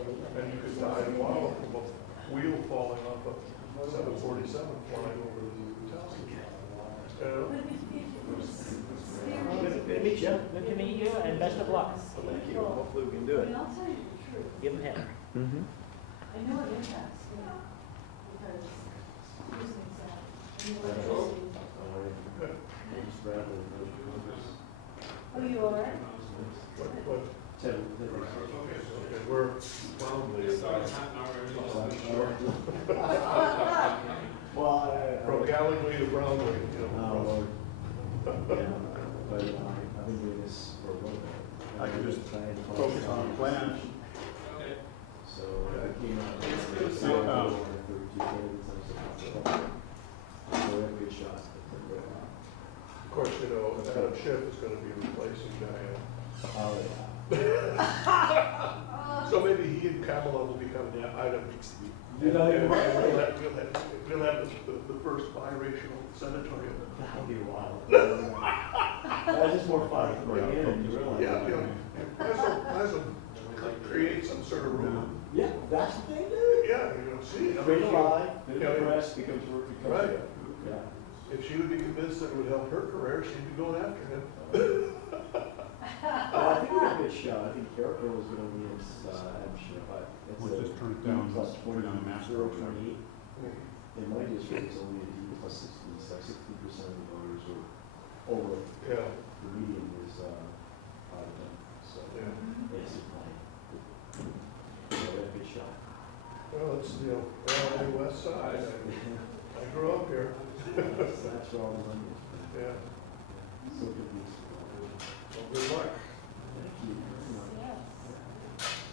And you could die tomorrow from a wheel falling off a 747 flying over the Towson. Good to meet you. Good to meet you, and best of luck. Thank you. Hopefully we can do I it. mean, I'll tell you the truth, Give him him. Mm-hmm. I know it impacts me, because here's an example. I mean, electricity- Oh, you are? What? Okay, we're Brownlee. Well, From Galloway to Brownlee, you know. oh, Lord. Yeah, but I've been doing this for a little bit. I could just Trying to focus on the plan. So I came out. good. So we have a good shot. Of course, you know, Adam Schiff is gonna be replacing Diane. Oh, yeah. So maybe he and Kamala will become the item. You know, you're right. We'll have the first biracial senatorial. That'd be wild. That's just more fun to bring in and you realize. Yeah, you know, might as well create some sort of room. Yeah, that's the thing, dude. Yeah, you know, see. I mean, Bring a she- lie, bit Yeah, of yeah. press becomes work. Right. Yeah. If she would be convinced that it would help her career, she'd be going after him. Well, I think we have a good shot. I think Erica was gonna win this, Adam Schiff, but it's We'll a just turn it D down, plus put it on the map. 20, 028. In my district, it's only a D plus 60, it's like 60% of the voters are over, Yeah, the median is, 5 of them, so yeah. it's a point. So we have a good shot. Well, it's, you know, on the west side. I grew up here. That's where all the money is. Yeah. So good news. Well, good luck. Thank you very much. Yes.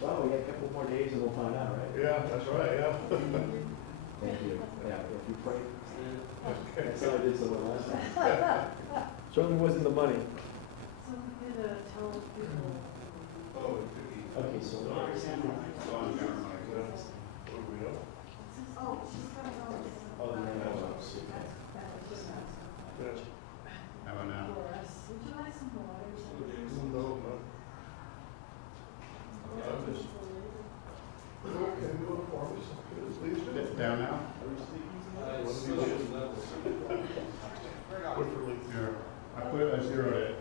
Well, we got a couple more days and we'll find out, right? Yeah, that's right, yeah. Thank you. Yeah, if you pray. That's how I did so well last time. Certainly wasn't the money. So we could tell people, Okay, so. What do we know? oh, she's got all this. Oh, the name of it. Yes. How about now? For us. Would you like some water or something? No, no. Okay, do it for me, so please do. Down now? Woodford Leaf. Here, I put it, I zeroed it.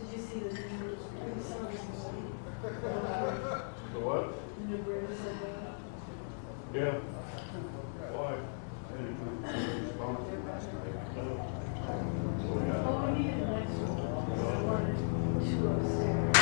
Did you see the new, The what? the new British said Yeah. Why? Oh, we need an extra one. I wanted two upstairs.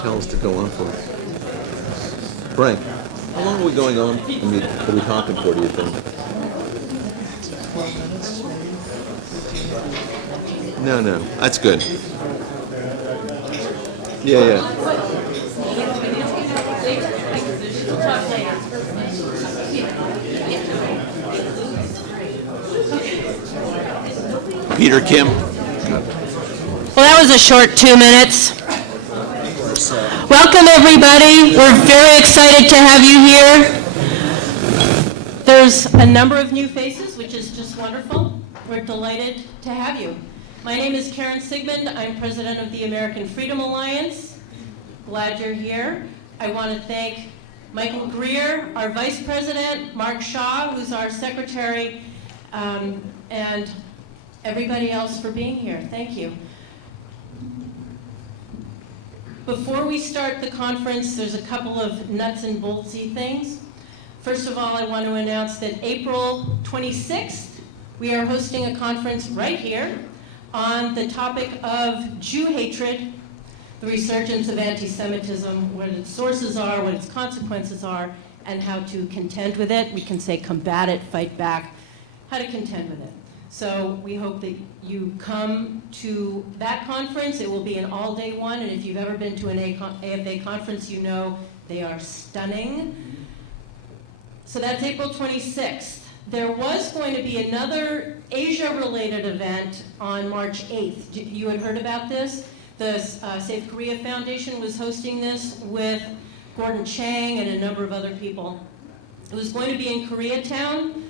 tell us to go on for? Frank, how long are we going on? I mean, are we talking for, do you think? No, that's good. Yeah. Peter Kim. Well, that was a short 2 minutes. Welcome, everybody. We're very excited to have you here. There's a number of new faces, which is just wonderful. We're delighted to have you. My name is Karen Sigmund. I'm president of the American Freedom Alliance. Glad you're here. I want to thank Michael Greer, our vice president, Mark Shaw, who's our secretary, and everybody else for being here. Thank you. Before we start the conference, there's a couple of nuts and boltsy things. First of all, I want to announce that April 26th, we are hosting a conference right here on the topic of Jew hatred, the resurgence of anti-Semitism, what its sources are, what its consequences are, and how to contend with it. We can say combat it, fight back, how to contend with it. So we hope that you come to that conference. It will be an all-day one, and if you've ever been to an AFA conference, you know they are stunning. So that's April 26th. There was going to be another Asia-related event on March 8th. You had heard about this? The Safe Korea Foundation was hosting this with Gordon Chang and a number of other people. It was going to be in Koreatown,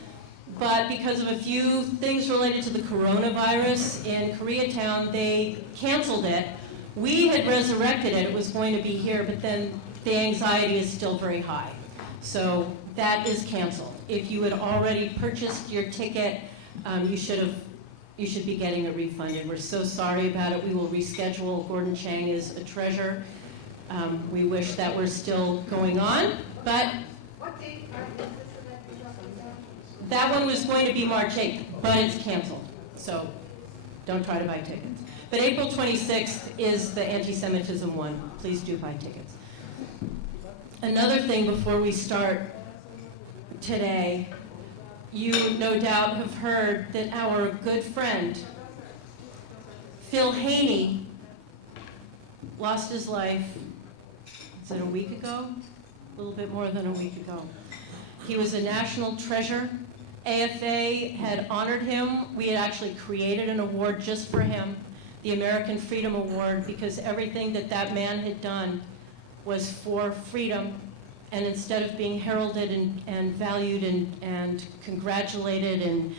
but because of a few things related to the coronavirus in Koreatown, they canceled it. We had resurrected it. It was going to be here, but then the anxiety is still very high. So that is canceled. If you had already purchased your ticket, you should be getting it refunded. We're so sorry about it. We will reschedule. Gordon Chang is a treasure. We wish that were still going on, but What date is this event you're talking about? that one was going to be March 8th, but it's canceled. So don't try to buy tickets. But April 26th is the anti-Semitism one. Please do buy tickets. Another thing before we start today, you no doubt have heard that our good friend, Phil Haney, lost his life, is it a week ago? A little bit more than a week ago. He was a national treasure. AFA had honored him. We had actually created an award just for him, the American Freedom Award, because everything that that man had done was for freedom. And instead of being heralded and valued and congratulated and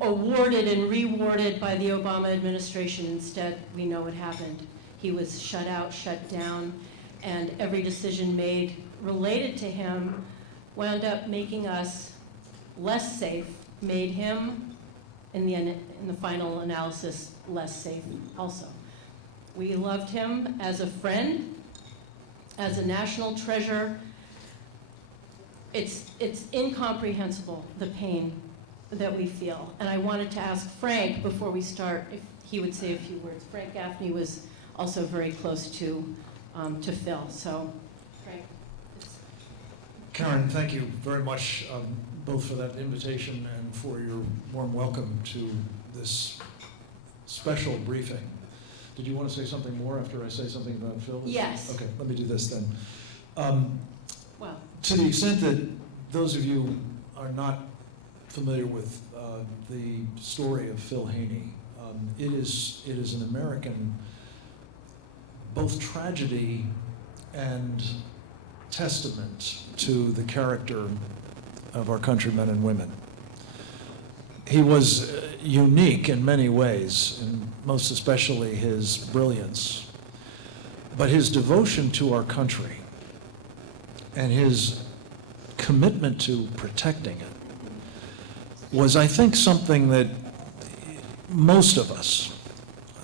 awarded and rewarded by the Obama administration, instead, we know what happened. He was shut out, shut down, and every decision made related to him wound up making us less safe, made him, in the final analysis, less safe also. We loved him as a friend, as a national treasure. It's incomprehensible, the pain that we feel. And I wanted to ask Frank, before we start, if he would say a few words. Frank Gaffney was also very close to Phil, so Frank. Karen, thank you very much, both for that invitation and for your warm welcome to this special briefing. Did you want to say something more after I say something about Phil? Yes. Okay, let me do this then. Well, To the extent that those of you are not familiar with the story of Phil Haney, it is an American both tragedy and testament to the character of our countrymen and women. He was unique in many ways, and most especially his brilliance. But his devotion to our country and his commitment to protecting it was, I think, something that most of us,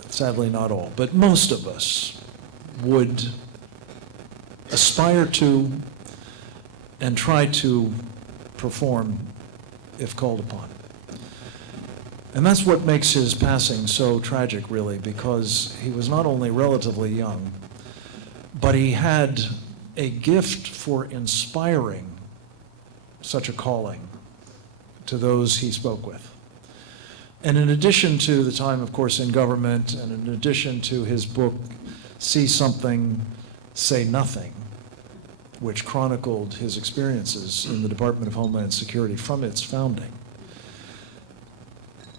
sadly not all, but most of us would aspire to and try to perform if called upon. And that's what makes his passing so tragic, really, because he was not only relatively young, but he had a gift for inspiring such a calling to those he spoke with. And in addition to the time, of course, in government, and in addition to his book, See Something, Say Nothing, which chronicled his experiences in the Department of Homeland Security from its founding,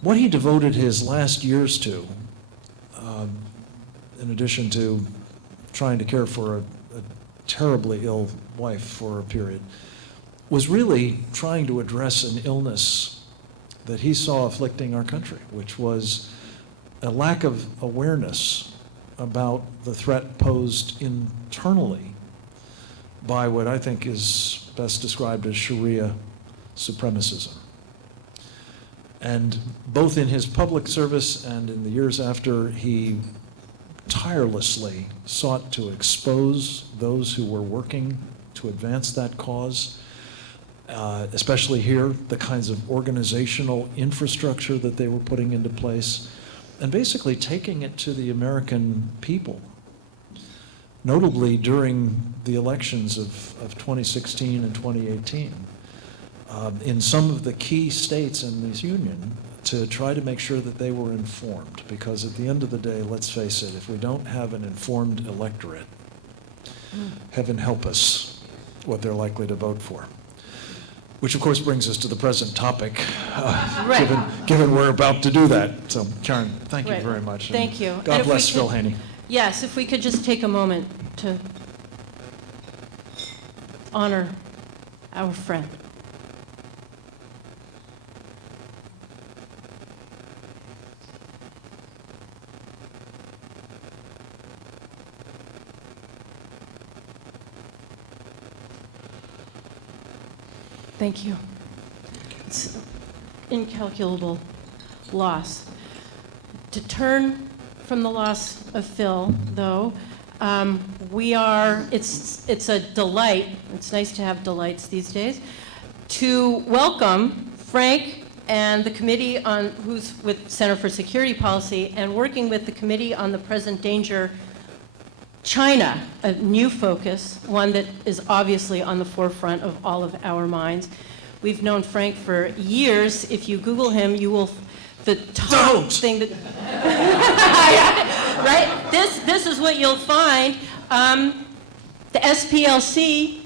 what he devoted his last years to, in addition to trying to care for a terribly ill wife for a period, was really trying to address an illness that he saw afflicting our country, which was a lack of awareness about the threat posed internally by what I think is best described as Sharia supremacism. And both in his public service and in the years after, he tirelessly sought to expose those who were working to advance that cause, especially here, the kinds of organizational infrastructure that they were putting into place, and basically taking it to the American people. Notably during the elections of 2016 and 2018, in some of the key states in this union, to try to make sure that they were informed. Because at the end of the day, let's face it, if we don't have an informed electorate, heaven help us what they're likely to vote for. Which of course brings us to the present topic, Right. given we're about to do that. So Karen, thank you Right. very much. Thank you. And God if we bless could- Phil Haney. Yes, if we could just take a moment to honor our friend. Thank you. It's incalculable loss. To turn from the loss of Phil, though, it's a delight, it's nice to have delights these days, to welcome Frank and the committee on, who's with Center for Security Policy, and working with the Committee on the Present Danger China, a new focus, one that is obviously on the forefront of all of our minds. We've known Frank for years. If you Google him, you will, the top thing that, right? This is what you'll find. The SPLC,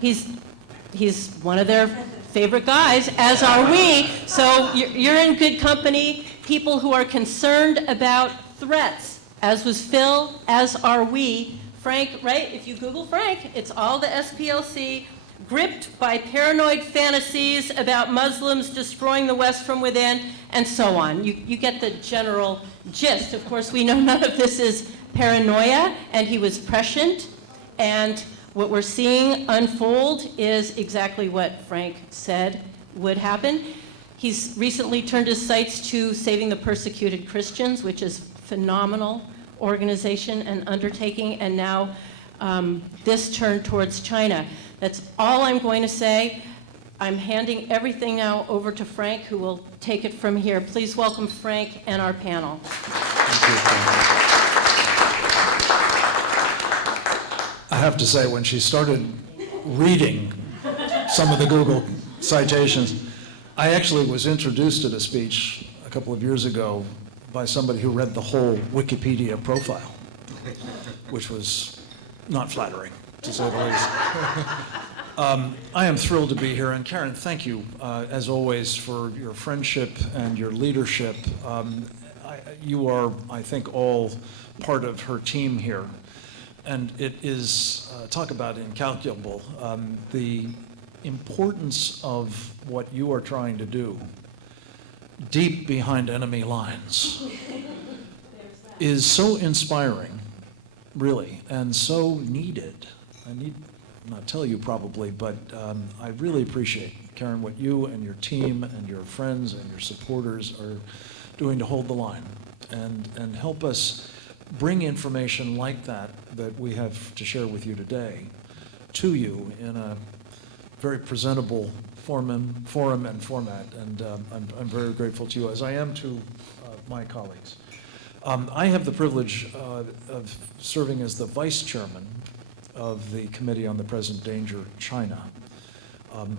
he's one of their favorite guys, as are we. So you're in good company. People who are concerned about threats, as was Phil, as are we. Frank, right? If you Google Frank, it's all the SPLC, gripped by paranoid fantasies about Muslims destroying the West from within, and so on. You get the general gist. Of course, we know none of this is paranoia, and he was prescient, and what we're seeing unfold is exactly what Frank said would happen. He's recently turned his sights to Saving the Persecuted Christians, which is phenomenal organization and undertaking, and now this turn towards China. That's all I'm going to say. I'm handing everything now over to Frank, who will take it from here. Please welcome Frank and our panel. I have to say, when she started reading some of the Google citations, I actually was introduced to the speech a couple of years ago by somebody who read the whole Wikipedia profile, which was not flattering, to say the least. I am thrilled to be here, and Karen, thank you, as always, for your friendship and your leadership. You are, I think, all part of her team here, and it is, talk about incalculable, the importance of what you are trying to do deep behind enemy lines is so inspiring, really, and so needed. I need not tell you probably, but I really appreciate, Karen, what you and your team and your friends and your supporters are doing to hold the line and help us bring information like that we have to share with you today to you in a very presentable forum and format, and I'm very grateful to you, as I am to my colleagues. I have the privilege of serving as the vice chairman of the Committee on the Present Danger, China.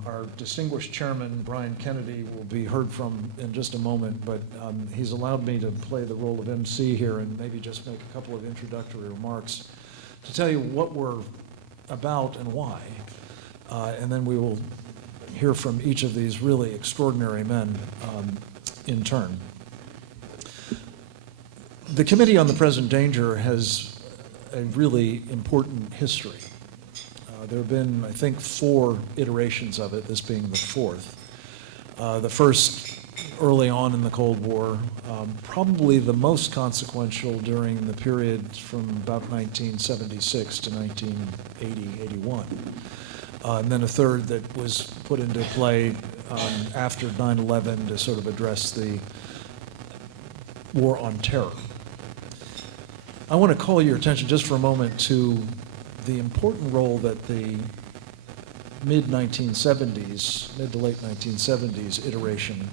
Our distinguished chairman, Brian Kennedy, will be heard from in just a moment, but he's allowed me to play the role of MC here and maybe just make a couple of introductory remarks to tell you what we're about and why. And then we will hear from each of these really extraordinary men in turn. The Committee on the Present Danger has a really important history. There have been, I think, 4 iterations of it, this being the 4th. The first early on in the Cold War, probably the most consequential during the period from about 1976 to 1980, 81. And then a third that was put into play after 9/11 to sort of address the war on terror. I want to call your attention just for a moment to the important role that the mid to late 1970s iteration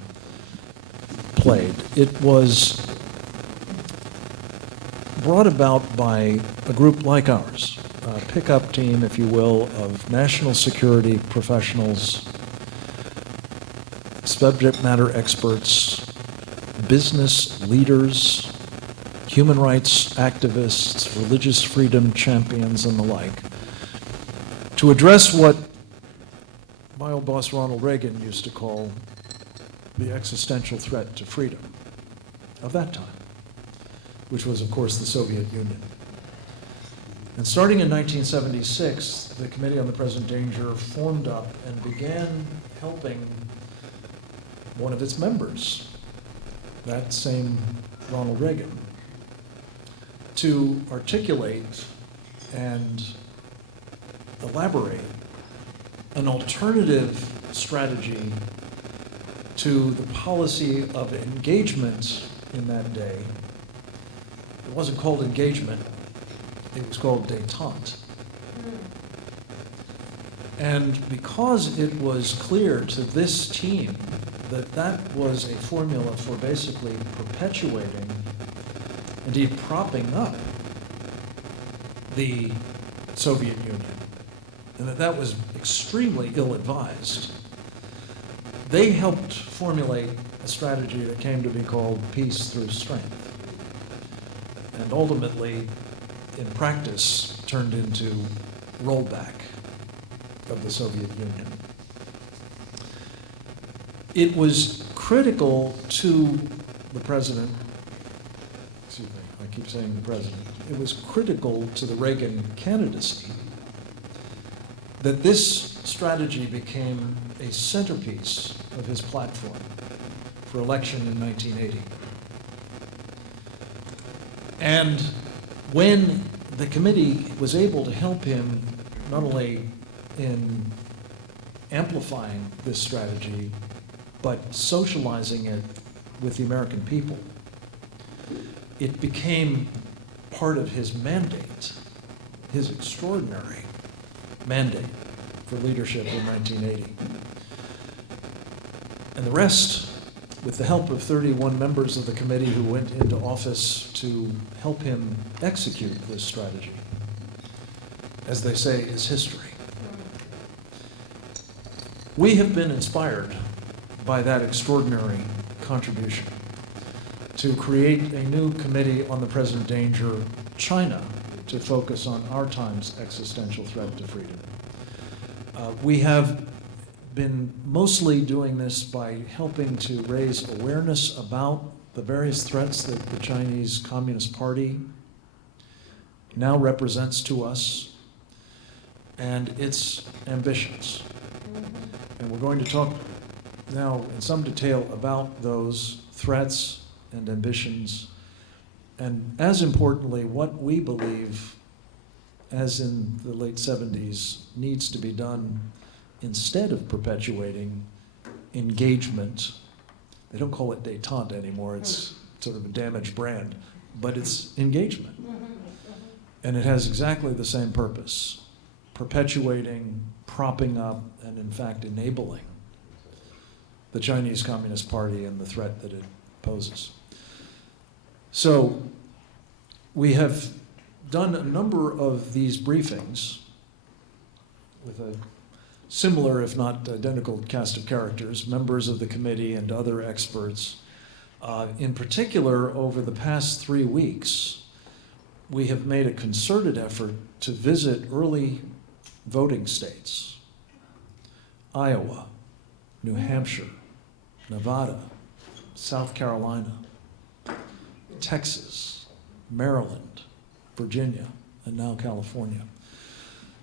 played. It was brought about by a group like ours, a pickup team, if you will, of national security professionals, subject matter experts, business leaders, human rights activists, religious freedom champions, and the like, to address what my old boss Ronald Reagan used to call the existential threat to freedom of that time, which was, of course, the Soviet Union. And starting in 1976, the Committee on the Present Danger formed up and began helping one of its members, that same Ronald Reagan, to articulate and elaborate an alternative strategy to the policy of engagement in that day. It wasn't called engagement, it was called détente. And because it was clear to this team that that was a formula for basically perpetuating, indeed propping up, the Soviet Union, and that that was extremely ill-advised, they helped formulate a strategy that came to be called peace through strength, and ultimately, in practice, turned into rollback of the Soviet Union. It was critical to the president, excuse me, I keep saying the president, it was critical to the Reagan candidacy that this strategy became a centerpiece of his platform for election in 1980. And when the committee was able to help him not only in amplifying this strategy, but socializing it with the American people, it became part of his mandate, his extraordinary mandate for leadership in 1980. And the rest, with the help of 31 members of the committee who went into office to help him execute this strategy, as they say, is history. We have been inspired by that extraordinary contribution to create a new Committee on the Present Danger, China, to focus on our time's existential threat to freedom. We have been mostly doing this by helping to raise awareness about the various threats that the Chinese Communist Party now represents to us and its ambitions. And we're going to talk now in some detail about those threats and ambitions, and as importantly, what we believe, as in the late 70s, needs to be done instead of perpetuating engagement. They don't call it détente anymore, it's sort of a damaged brand, but it's engagement. And it has exactly the same purpose. perpetuating, propping up, and in fact enabling the Chinese Communist Party and the threat that it poses. So we have done a number of these briefings with a similar, if not identical, cast of characters, members of the committee and other experts. In particular, over the past 3 weeks, we have made a concerted effort to visit early voting states: Iowa, New Hampshire, Nevada, South Carolina, Texas, Maryland, Virginia, and now California,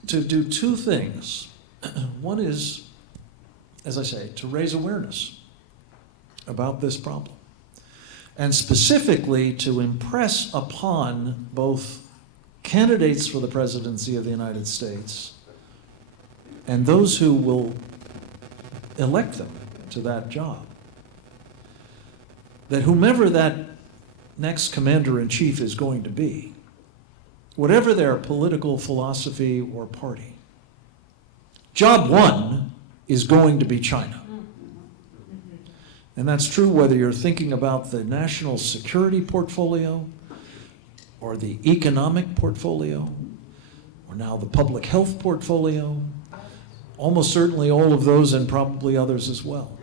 to do two things. One is, as I say, to raise awareness about this problem, and specifically to impress upon both candidates for the presidency of the United States and those who will elect them to that job, that whomever that next commander-in-chief is going to be, whatever their political philosophy or party, job one is going to be China. And that's true whether you're thinking about the national security portfolio or the economic portfolio or now the public health portfolio, almost certainly all of those and probably others as well.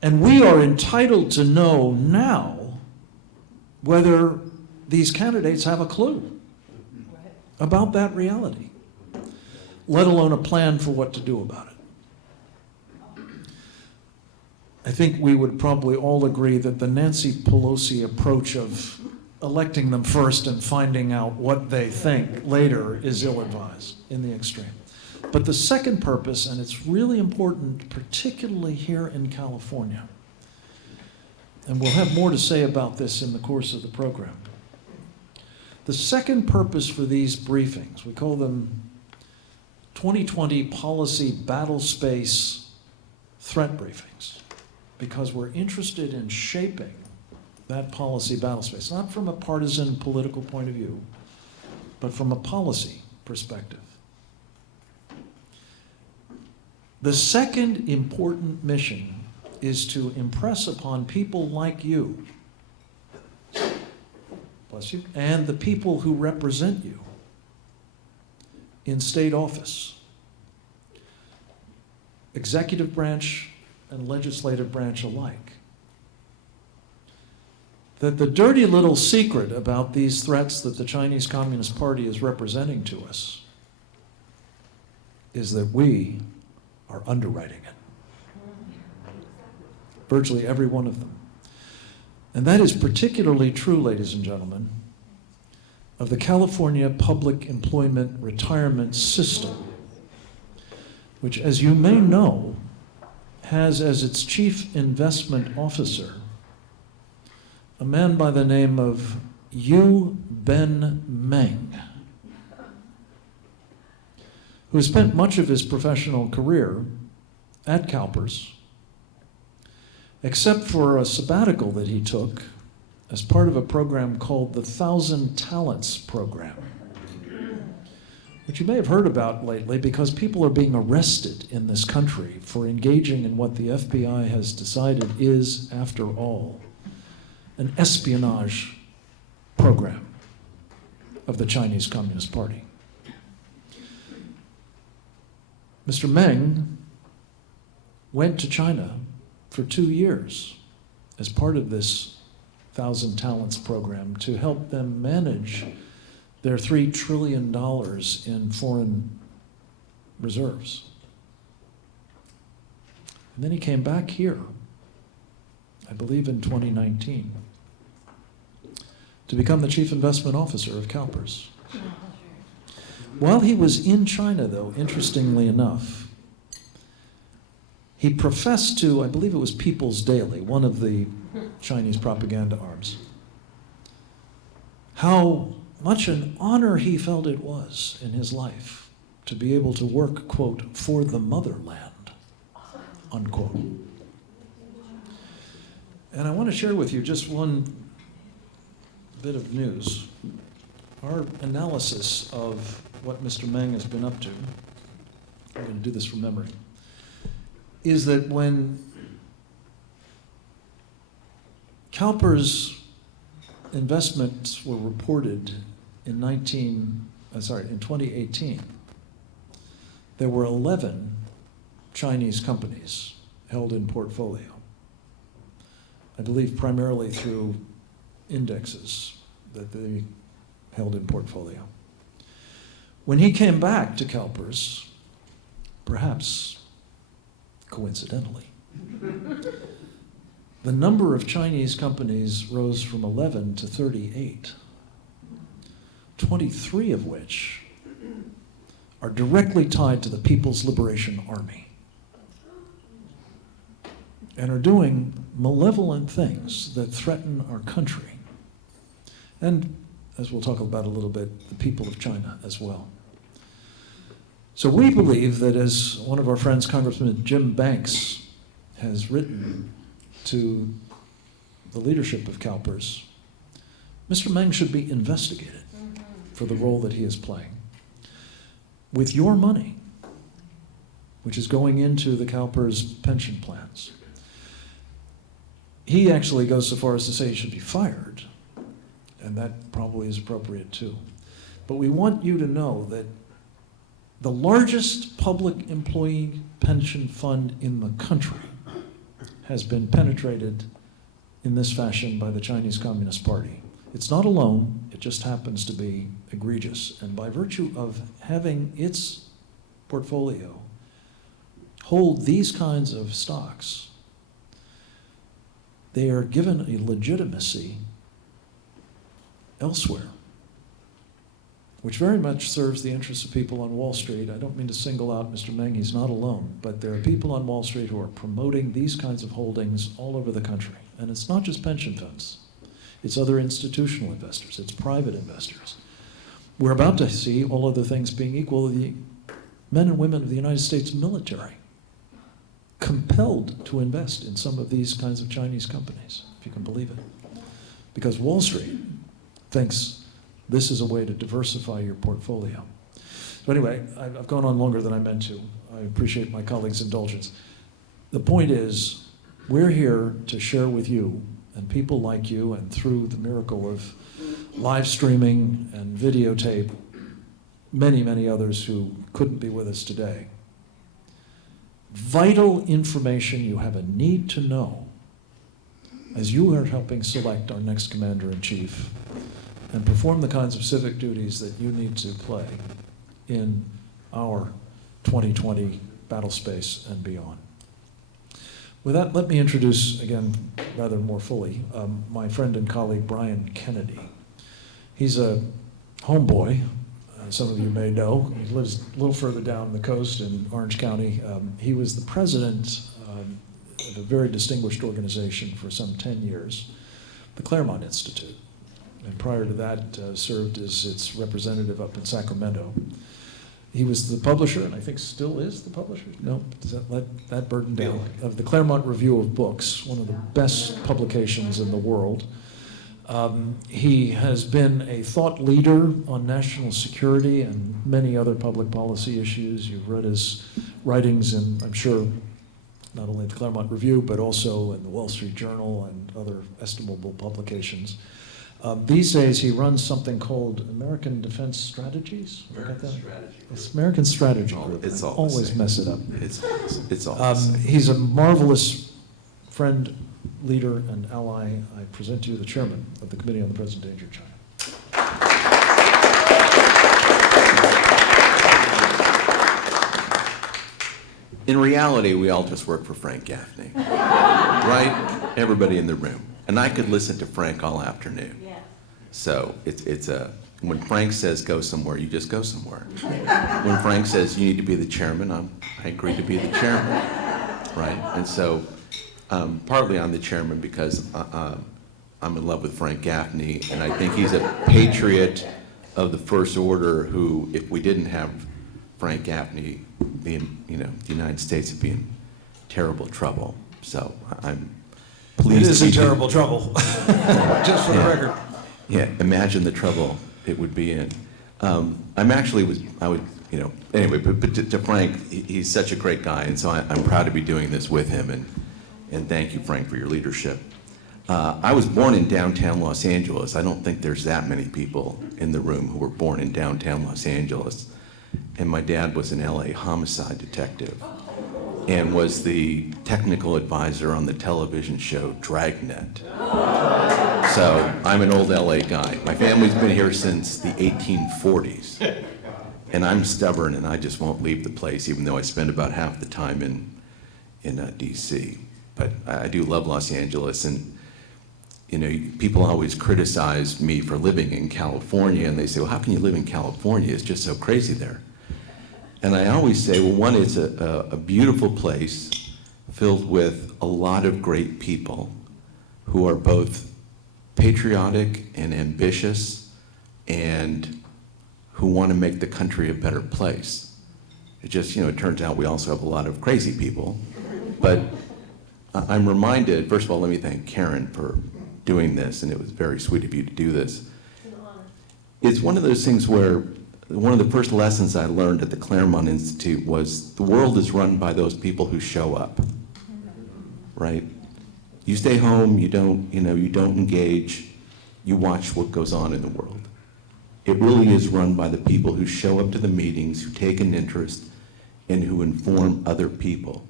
And we are entitled to know now whether these candidates have a clue about that reality, let alone a plan for what to do about it. I think we would probably all agree that the Nancy Pelosi approach of electing them first and finding out what they think later is ill-advised in the extreme. But the second purpose, and it's really important, particularly here in California, and we'll have more to say about this in the course of the program. The second purpose for these briefings, we call them 2020 Policy Battle Space Threat Briefings, because we're interested in shaping that policy battle space, not from a partisan political point of view, but from a policy perspective. The second important mission is to impress upon people like you, bless you, and the people who represent you in state office, executive branch and legislative branch alike, that the dirty little secret about these threats that the Chinese Communist Party is representing to us is that we are underwriting it. Virtually every one of them. And that is particularly true, ladies and gentlemen, of the California Public Employment Retirement System, which, as you may know, has as its chief investment officer a man by the name of Yu Ben Meng, who has spent much of his professional career at CalPERS, except for a sabbatical that he took as part of a program called the 1,000 Talents Program, which you may have heard about lately because people are being arrested in this country for engaging in what the FBI has decided is, after all, an espionage program of the Chinese Communist Party. Mr. Meng went to China for 2 years as part of this 1,000 Talents program to help them manage their $3 trillion in foreign reserves. And then he came back here, I believe in 2019, to become the chief investment officer of CalPERS. While he was in China, though, interestingly enough, he professed to, I believe it was People's Daily, one of the Chinese propaganda arms, how much an honor he felt it was in his life to be able to work, quote, for the motherland, unquote. And I want to share with you just one bit of news our analysis of what Mr. Meng has been up to, I'm going to do this from memory, is that when CalPERS investments were reported in 2018, there were 11 Chinese companies held in portfolio. I believe primarily through indexes that they held in portfolio. When he came back to CalPERS, perhaps coincidentally, the number of Chinese companies rose from 11 to 38, 23 of which are directly tied to the People's Liberation Army and are doing malevolent things that threaten our country. And, as we'll talk about a little bit, the people of China as well. So we believe that, as one of our friends, Congressman Jim Banks, has written to the leadership of CalPERS, Mr. Meng should be investigated for the role that he is playing. With your money, which is going into the CalPERS pension plans. He actually goes so far as to say he should be fired, and that probably is appropriate too. But we want you to know that the largest public employee pension fund in the country has been penetrated in this fashion by the Chinese Communist Party. It's not alone, it just happens to be egregious. And by virtue of having its portfolio hold these kinds of stocks, they are given a legitimacy elsewhere, which very much serves the interests of people on Wall Street. I don't mean to single out Mr. Meng, he's not alone, but there are people on Wall Street who are promoting these kinds of holdings all over the country. And it's not just pension funds, it's other institutional investors, it's private investors. We're about to see, all other things being equal, the men and women of the United States military compelled to invest in some of these kinds of Chinese companies, if you can believe it. Because Wall Street thinks this is a way to diversify your portfolio. So anyway, I've gone on longer than I meant to. I appreciate my colleagues' indulgence. The point is, we're here to share with you and people like you, and through the miracle of live streaming and videotape, many, many others who couldn't be with us today, vital information you have a need to know as you are helping select our next commander-in-chief and perform the kinds of civic duties that you need to play in our 2020 battle space and beyond. With that, let me introduce, again, rather more fully, my friend and colleague, Brian Kennedy. He's a homeboy, some of you may know. He lives a little further down the coast in Orange County. He was the president of a very distinguished organization for some 10 years, the Claremont Institute. And prior to that, served as its representative up in Sacramento. He was the publisher, and I think still is the publisher. No, does that let that burden down? Of the Claremont Review of Books, one of the best publications in the world. He has been a thought leader on national security and many other public policy issues. You've read his writings in, I'm sure, not only the Claremont Review, but also in the Wall Street Journal and other estimable publications. These days, he runs something called American Defense Strategies. It's American Strategy Group. It's all I always the same. mess it up. It's all the same. He's a marvelous friend, leader, and ally. I present to you the chairman of the Committee on the Present Danger of China. In reality, we all just work for Frank Gaffney, right? Everybody in the room. And I could listen to Frank all afternoon. Yeah. So when Frank says go somewhere, you just go somewhere. When Frank says you need to be the chairman, I agree to be the chairman, right? And so partly I'm the chairman because I'm in love with Frank Gaffney, and I think he's a patriot of the First Order who, if we didn't have Frank Gaffney, the United States would be in terrible trouble. So I'm pleased. It is to in be terrible trouble, just for the record. Yeah, imagine the trouble it would be in. Anyway, but to Frank, he's such a great guy, and so I'm proud to be doing this with him, and thank you, Frank, for your leadership. I was born in downtown Los Angeles. I don't think there's that many people in the room who were born in downtown Los Angeles. And my dad was an LA homicide detective and was the technical advisor on the television show Dragnet. So I'm an old LA guy. My family's been here since the 1840s. And I'm stubborn and I just won't leave the place, even though I spend about half the time in DC. But I do love Los Angeles, and people always criticize me for living in California, and they say, well, how can you live in California? It's just so crazy there. And I always say, well, one, it's a beautiful place filled with a lot of great people who are both patriotic and ambitious and who want to make the country a better place. It just, it turns out we also have a lot of crazy people. But I'm reminded, first of all, let me thank Karen for doing this, and it was very sweet of you to do this. It's an honor. It's one of those things where one of the first lessons I learned at the Claremont Institute was the world is run by those people who show up, right? You stay home, you don't engage, you watch what goes on in the world. It really is run by the people who show up to the meetings, who take an interest, and who inform other people.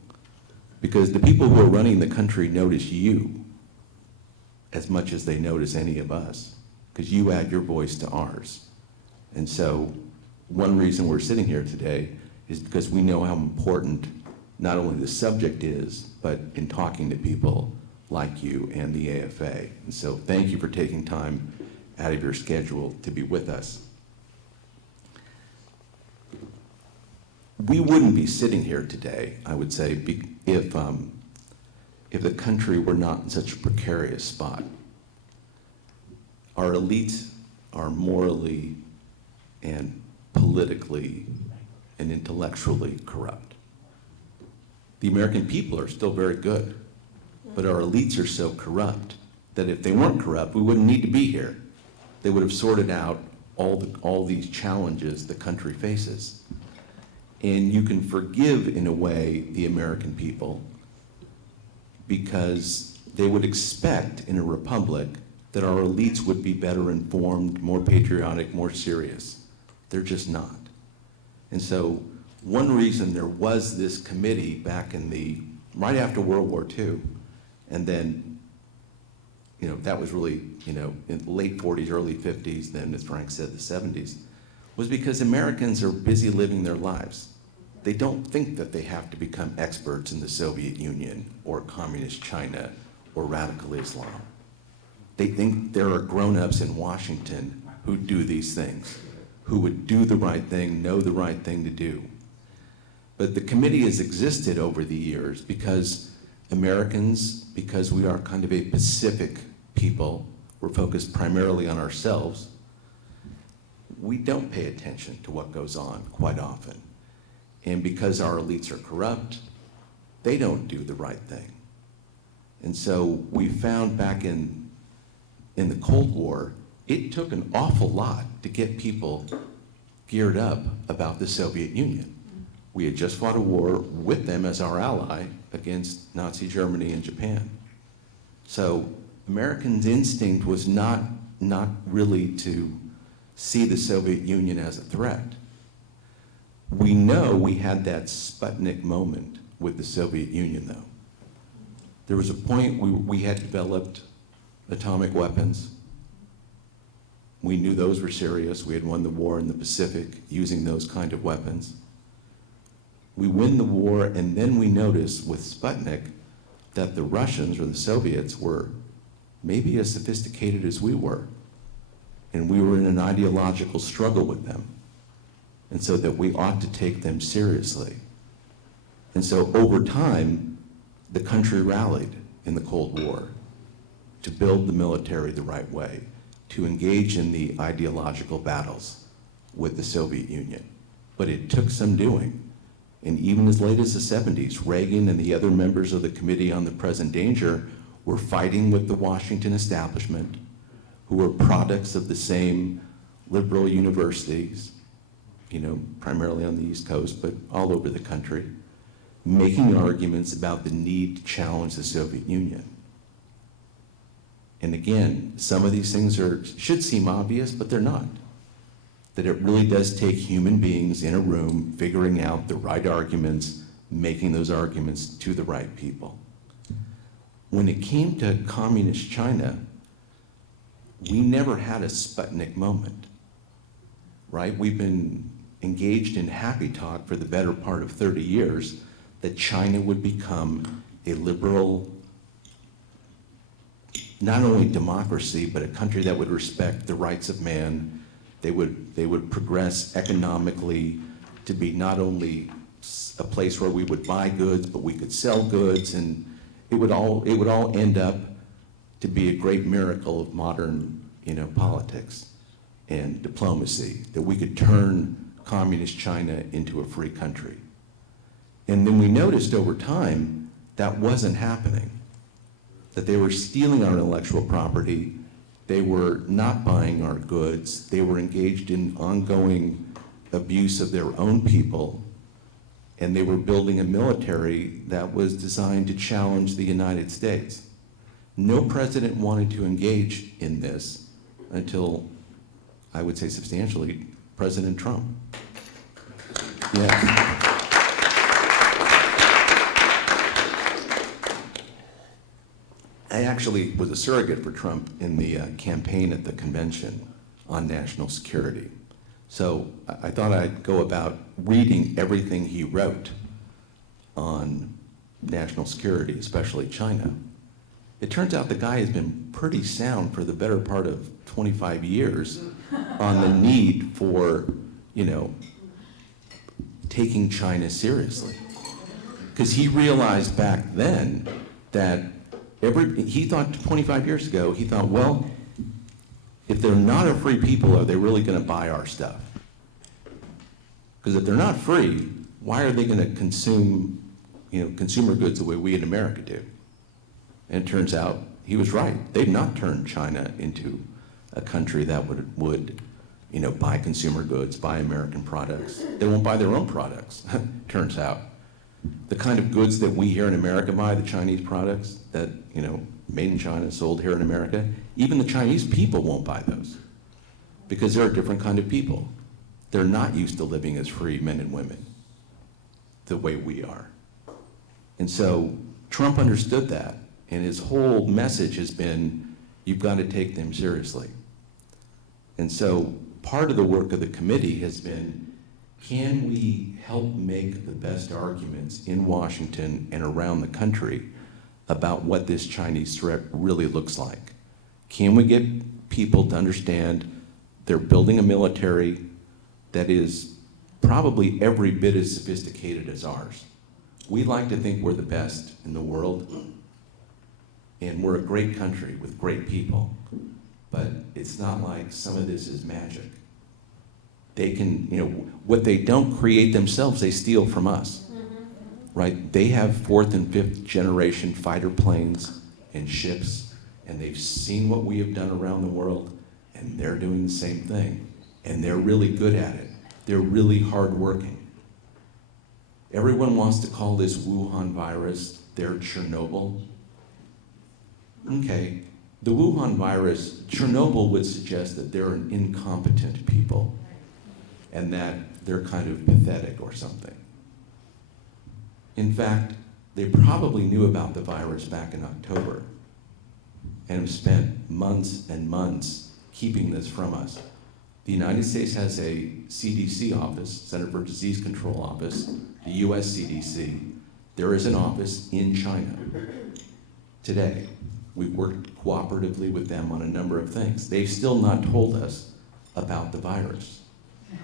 Because the people who are running the country notice you as much as they notice any of us, because you add your voice to ours. And so one reason we're sitting here today is because we know how important not only the subject is, but in talking to people like you and the AFA. And so thank you for taking time out of your schedule to be with us. We wouldn't be sitting here today, I would say, if the country were not in such a precarious spot. Our elites are morally and politically and intellectually corrupt. The American people are still very good, but our elites are so corrupt that if they weren't corrupt, we wouldn't need to be here. They would have sorted out all these challenges the country faces. And you can forgive, in a way, the American people because they would expect in a republic that our elites would be better informed, more patriotic, more serious. They're just not. And so one reason there was this committee back right after World War II, and then, that was really, in the late 40s, early 50s, then as Frank said, the 70s, was because Americans are busy living their lives. They don't think that they have to become experts in the Soviet Union or communist China or radical Islam. They think there are grown-ups in Washington who do these things, who would do the right thing, know the right thing to do. But the committee has existed over the years because Americans, because we are kind of a Pacific people, we're focused primarily on ourselves, we don't pay attention to what goes on quite often. And because our elites are corrupt, they don't do the right thing. And so we found back in the Cold War, it took an awful lot to get people geared up about the Soviet Union. We had just fought a war with them as our ally against Nazi Germany and Japan. So Americans' instinct was not really to see the Soviet Union as a threat. We know we had that Sputnik moment with the Soviet Union, though. There was a point we had developed atomic weapons. We knew those were serious. We had won the war in the Pacific using those kind of weapons. We win the war, and then we notice with Sputnik that the Russians or the Soviets were maybe as sophisticated as we were. And we were in an ideological struggle with them. And so that we ought to take them seriously. And so over time, the country rallied in the Cold War to build the military the right way, to engage in the ideological battles with the Soviet Union. But it took some doing. And even as late as the 70s, Reagan and the other members of the Committee on the Present Danger were fighting with the Washington establishment, who were products of the same liberal universities, primarily on the East Coast, but all over the country, making arguments about the need to challenge the Soviet Union. And again, some of these things should seem obvious, but they're not. That it really does take human beings in a room figuring out the right arguments, making those arguments to the right people. When it came to communist China, we never had a Sputnik moment, right? We've been engaged in happy talk for the better part of 30 years that China would become a liberal, not only democracy, but a country that would respect the rights of man. They would progress economically to be not only a place where we would buy goods, but we could sell goods, and it would all end up to be a great miracle of modern, politics and diplomacy, that we could turn communist China into a free country. And then we noticed over time that wasn't happening, that they were stealing our intellectual property, they were not buying our goods, they were engaged in ongoing abuse of their own people, and they were building a military that was designed to challenge the United States. No president wanted to engage in this until, I would say substantially, President Trump. Yes. I actually was a surrogate for Trump in the campaign at the convention on national security. So I thought I'd go about reading everything he wrote on national security, especially China. It turns out the guy has been pretty sound for the better part of 25 years on the need for, taking China seriously. Because he realized back then that he thought 25 years ago, he thought, well, if they're not a free people, are they really going to buy our stuff? Because if they're not free, why are they going to consume, consumer goods the way we in America do? And it turns out he was right. They've not turned China into a country that would buy consumer goods, buy American products. They won't buy their own products, turns out. The kind of goods that we here in America buy, the Chinese products that, made in China, sold here in America, even the Chinese people won't buy those because they're a different kind of people. They're not used to living as free men and women the way we are. And so Trump understood that, and his whole message has been, you've got to take them seriously. And so part of the work of the committee has been, can we help make the best arguments in Washington and around the country about what this Chinese threat really looks like? Can we get people to understand they're building a military that is probably every bit as sophisticated as ours? We like to think we're the best in the world, and we're a great country with great people, but it's not like some of this is magic. They can, what they don't create themselves, they steal from us, right? They have 4th and 5th generation fighter planes and ships, and they've seen what we have done around the world, and they're doing the same thing, and they're really good at it. They're really hardworking. Everyone wants to call this Wuhan virus their Chernobyl. Okay, the Wuhan virus, Chernobyl would suggest that they're an incompetent people and that they're kind of pathetic or something. In fact, they probably knew about the virus back in October and have spent months and months keeping this from us. The United States has a CDC office, Center for Disease Control Office, the US CDC. There is an office in China today. We've worked cooperatively with them on a number of things. They've still not told us about the virus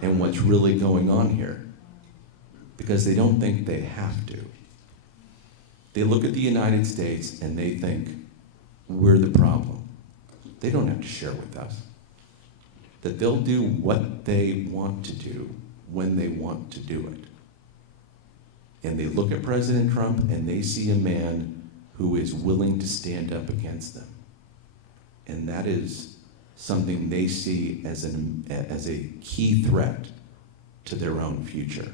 and what's really going on here because they don't think they have to. They look at the United States and they think we're the problem. They don't have to share with us. That they'll do what they want to do when they want to do it. And they look at President Trump and they see a man who is willing to stand up against them. And that is something they see as a key threat to their own future.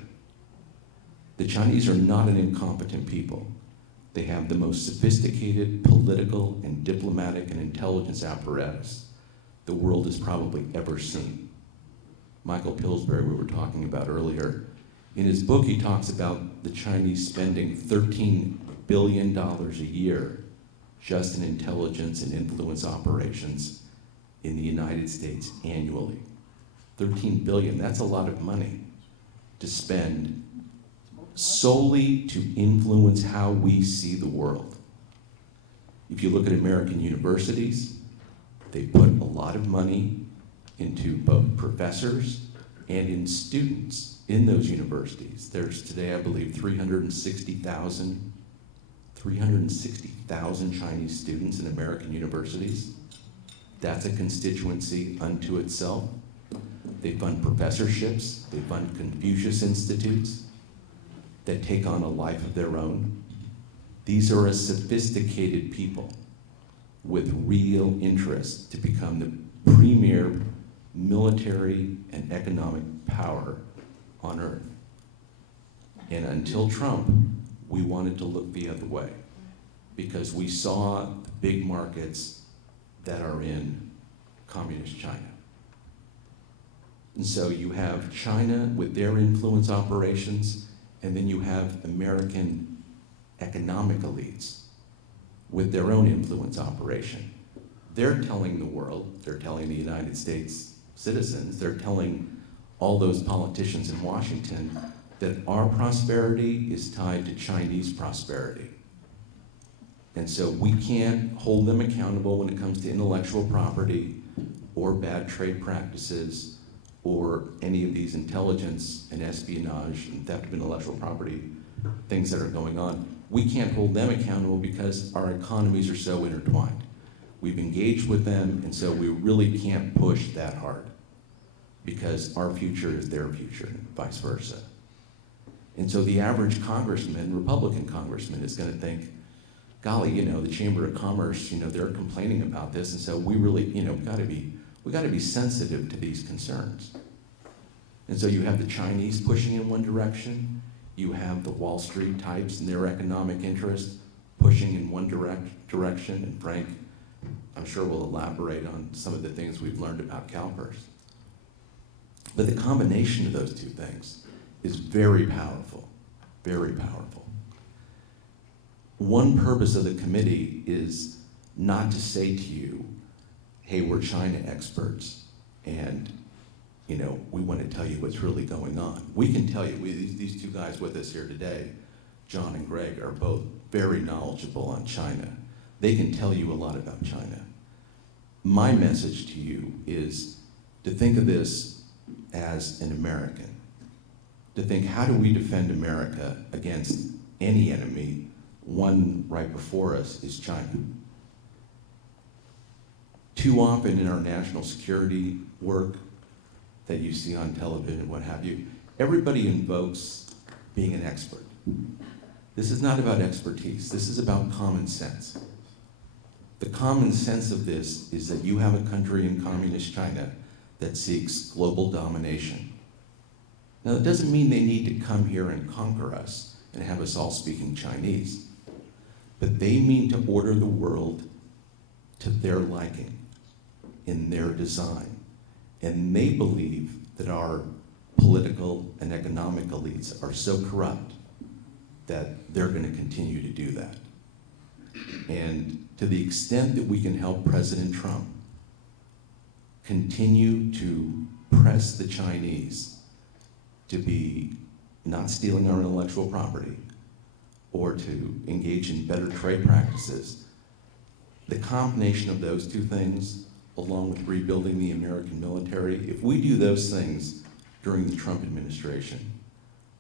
The Chinese are not an incompetent people. They have the most sophisticated political and diplomatic and intelligence apparatus the world has probably ever seen. Michael Pillsbury, we were talking about earlier, in his book he talks about the Chinese spending $13 billion a year just in intelligence and influence operations in the United States annually. 13 billion, that's a lot of money to spend solely to influence how we see the world. If you look at American universities, they put a lot of money into both professors and in students in those universities. There's today, I believe, 360,000 Chinese students in American universities. That's a constituency unto itself. They fund professorships, they fund Confucius Institutes that take on a life of their own. These are a sophisticated people with real interest to become the premier military and economic power on earth. And until Trump, we wanted to look the other way because we saw the big markets that are in communist China. And so you have China with their influence operations, and then you have American economic elites with their own influence operation. They're telling the world, they're telling the United States citizens, they're telling all those politicians in Washington that our prosperity is tied to Chinese prosperity. And so we can't hold them accountable when it comes to intellectual property or bad trade practices or any of these intelligence and espionage and theft of intellectual property things that are going on. We can't hold them accountable because our economies are so intertwined. We've engaged with them, and so we really can't push that hard because our future is their future and vice versa. And so the average congressman, Republican congressman, is going to think, golly, the Chamber of Commerce, they're complaining about this, and so we really, we got to be sensitive to these concerns. And so you have the Chinese pushing in one direction, you have the Wall Street types and their economic interest pushing in one direction, and Frank, I'm sure will elaborate on some of the things we've learned about CalPERS. But the combination of those two things is very powerful, very powerful. One purpose of the committee is not to say to you, hey, we're China experts, and we want to tell you what's really going on. We can tell you, these two guys with us here today, John and Greg, are both very knowledgeable on China. They can tell you a lot about China. My message to you is to think of this as an American, to think, how do we defend America against any enemy? One right before us is China. Too often in our national security work that you see on television and what have you, everybody invokes being an expert. This is not about expertise. This is about common sense. The common sense of this is that you have a country in communist China that seeks global domination. Now, that doesn't mean they need to come here and conquer us and have us all speaking Chinese, but they mean to order the world to their liking, in their design. And they believe that our political and economic elites are so corrupt that they're going to continue to do that. And to the extent that we can help President Trump continue to press the Chinese to be not stealing our intellectual property or to engage in better trade practices, the combination of those two things, along with rebuilding the American military, if we do those things during the Trump administration,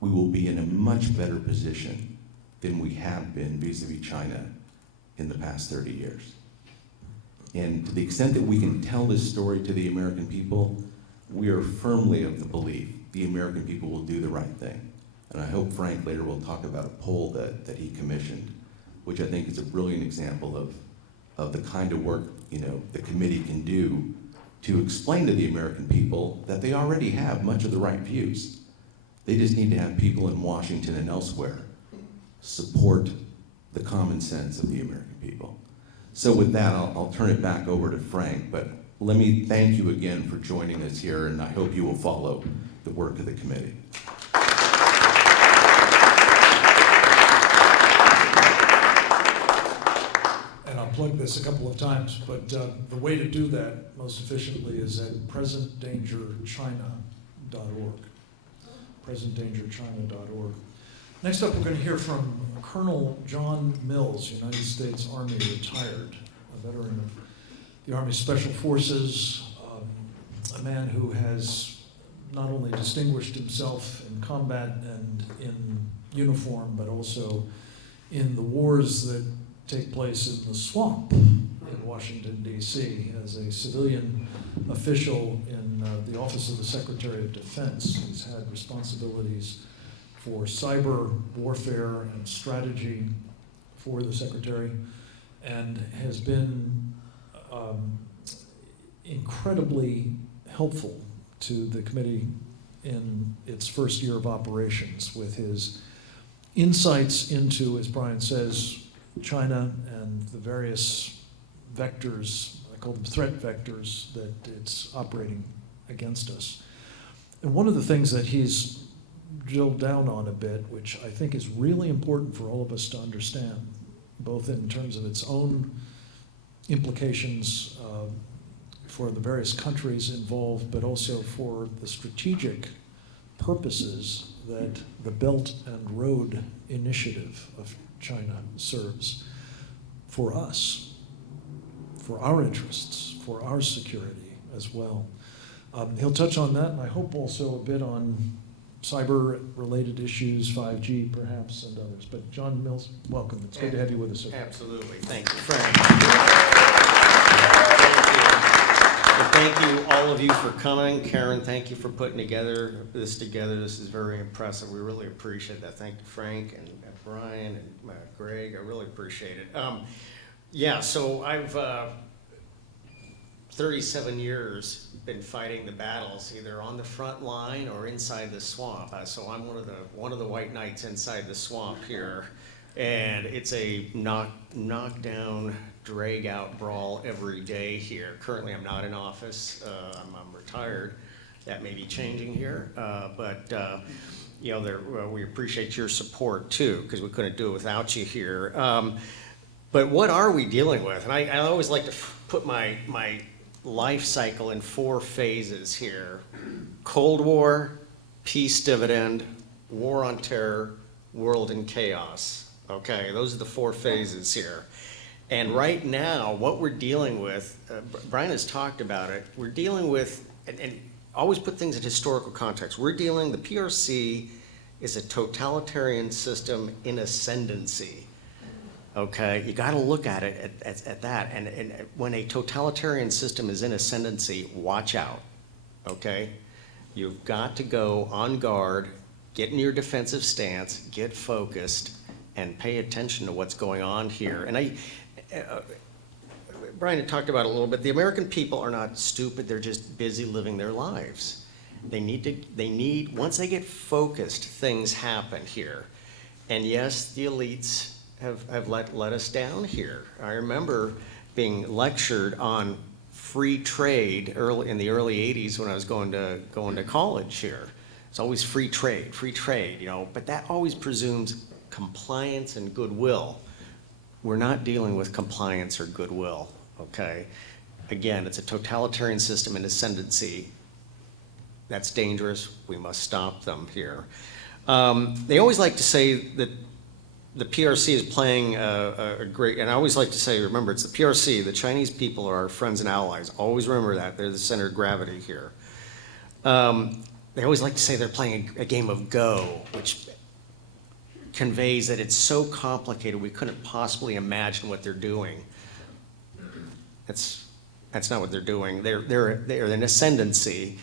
we will be in a much better position than we have been vis-a-vis China in the past 30 years. And to the extent that we can tell this story to the American people, we are firmly of the belief the American people will do the right thing. And I hope Frank later will talk about a poll that he commissioned, which I think is a brilliant example of the kind of work the committee can do to explain to the American people that they already have much of the right views. They just need to have people in Washington and elsewhere support the common sense of the American people. So with that, I'll turn it back over to Frank, but let me thank you again for joining us here, and I hope you will follow the work of the committee. And I'll plug this a couple of times, but the way to do that most efficiently is at presentdangerchina.org. presentdangerchina.org. Next up, we're going to hear from Colonel John Mills, United States Army retired, a veteran of the Army Special Forces, a man who has not only distinguished himself in combat and in uniform, but also in the wars that take place in the swamp in Washington, D.C. as a civilian official in the Office of the Secretary of Defense. He's had responsibilities for cyber warfare and strategy for the Secretary, and has been incredibly helpful to the committee in its first year of operations with his insights into, as Brian says, China and the various vectors, I call them threat vectors, that it's operating against us. And one of the things that he's drilled down on a bit, which I think is really important for all of us to understand, both in terms of its own implications for the various countries involved, but also for the strategic purposes that the Belt and Road Initiative of China serves for us, for our interests, for our security as well. He'll touch on that, and I hope also a bit on cyber-related issues, 5G perhaps, and others. But John Mills, welcome. It's good to have you with us, sir. Absolutely. Thank you, Frank. And thank you, all of you, for coming. Karen, thank you for putting this together. This is very impressive. We really appreciate that. Thank you, Frank and Brian and Greg. I really appreciate it. Yeah, so I've 37 years been fighting the battles, either on the front line or inside the swamp. So I'm one of the white knights inside the swamp here, and it's a knockdown, drag-out brawl every day here. Currently, I'm not in office. I'm retired. That may be changing here, but you know, we appreciate your support too, because we couldn't do it without you here. But what are we dealing with? And I always like to put my life cycle in 4 phases here: Cold War, peace dividend, war on terror, world in chaos. Okay, those are the 4 phases here. And right now, what we're dealing with, Brian has talked about it, we're dealing with, and always put things in historical context. The PRC is a totalitarian system in ascendancy. Okay, you got to look at it at that. And when a totalitarian system is in ascendancy, watch out. Okay, you've got to go on guard, get in your defensive stance, get focused, and pay attention to what's going on here. And Brian had talked about it a little bit. The American people are not stupid. They're just busy living their lives. Once they get focused, things happen here. And yes, the elites have let us down here. I remember being lectured on free trade in the early 80s when I was going to college here. It's always free trade, you know, but that always presumes compliance and goodwill. We're not dealing with compliance or goodwill, okay? Again, it's a totalitarian system in ascendancy. That's dangerous. We must stop them here. They always like to say that the PRC is playing a great, and I always like to say, remember, it's the PRC, the Chinese people are our friends and allies. Always remember that. They're the center of gravity here. They always like to say they're playing a game of Go, which conveys that it's so complicated we couldn't possibly imagine what they're doing. That's not what they're doing. They're in ascendancy.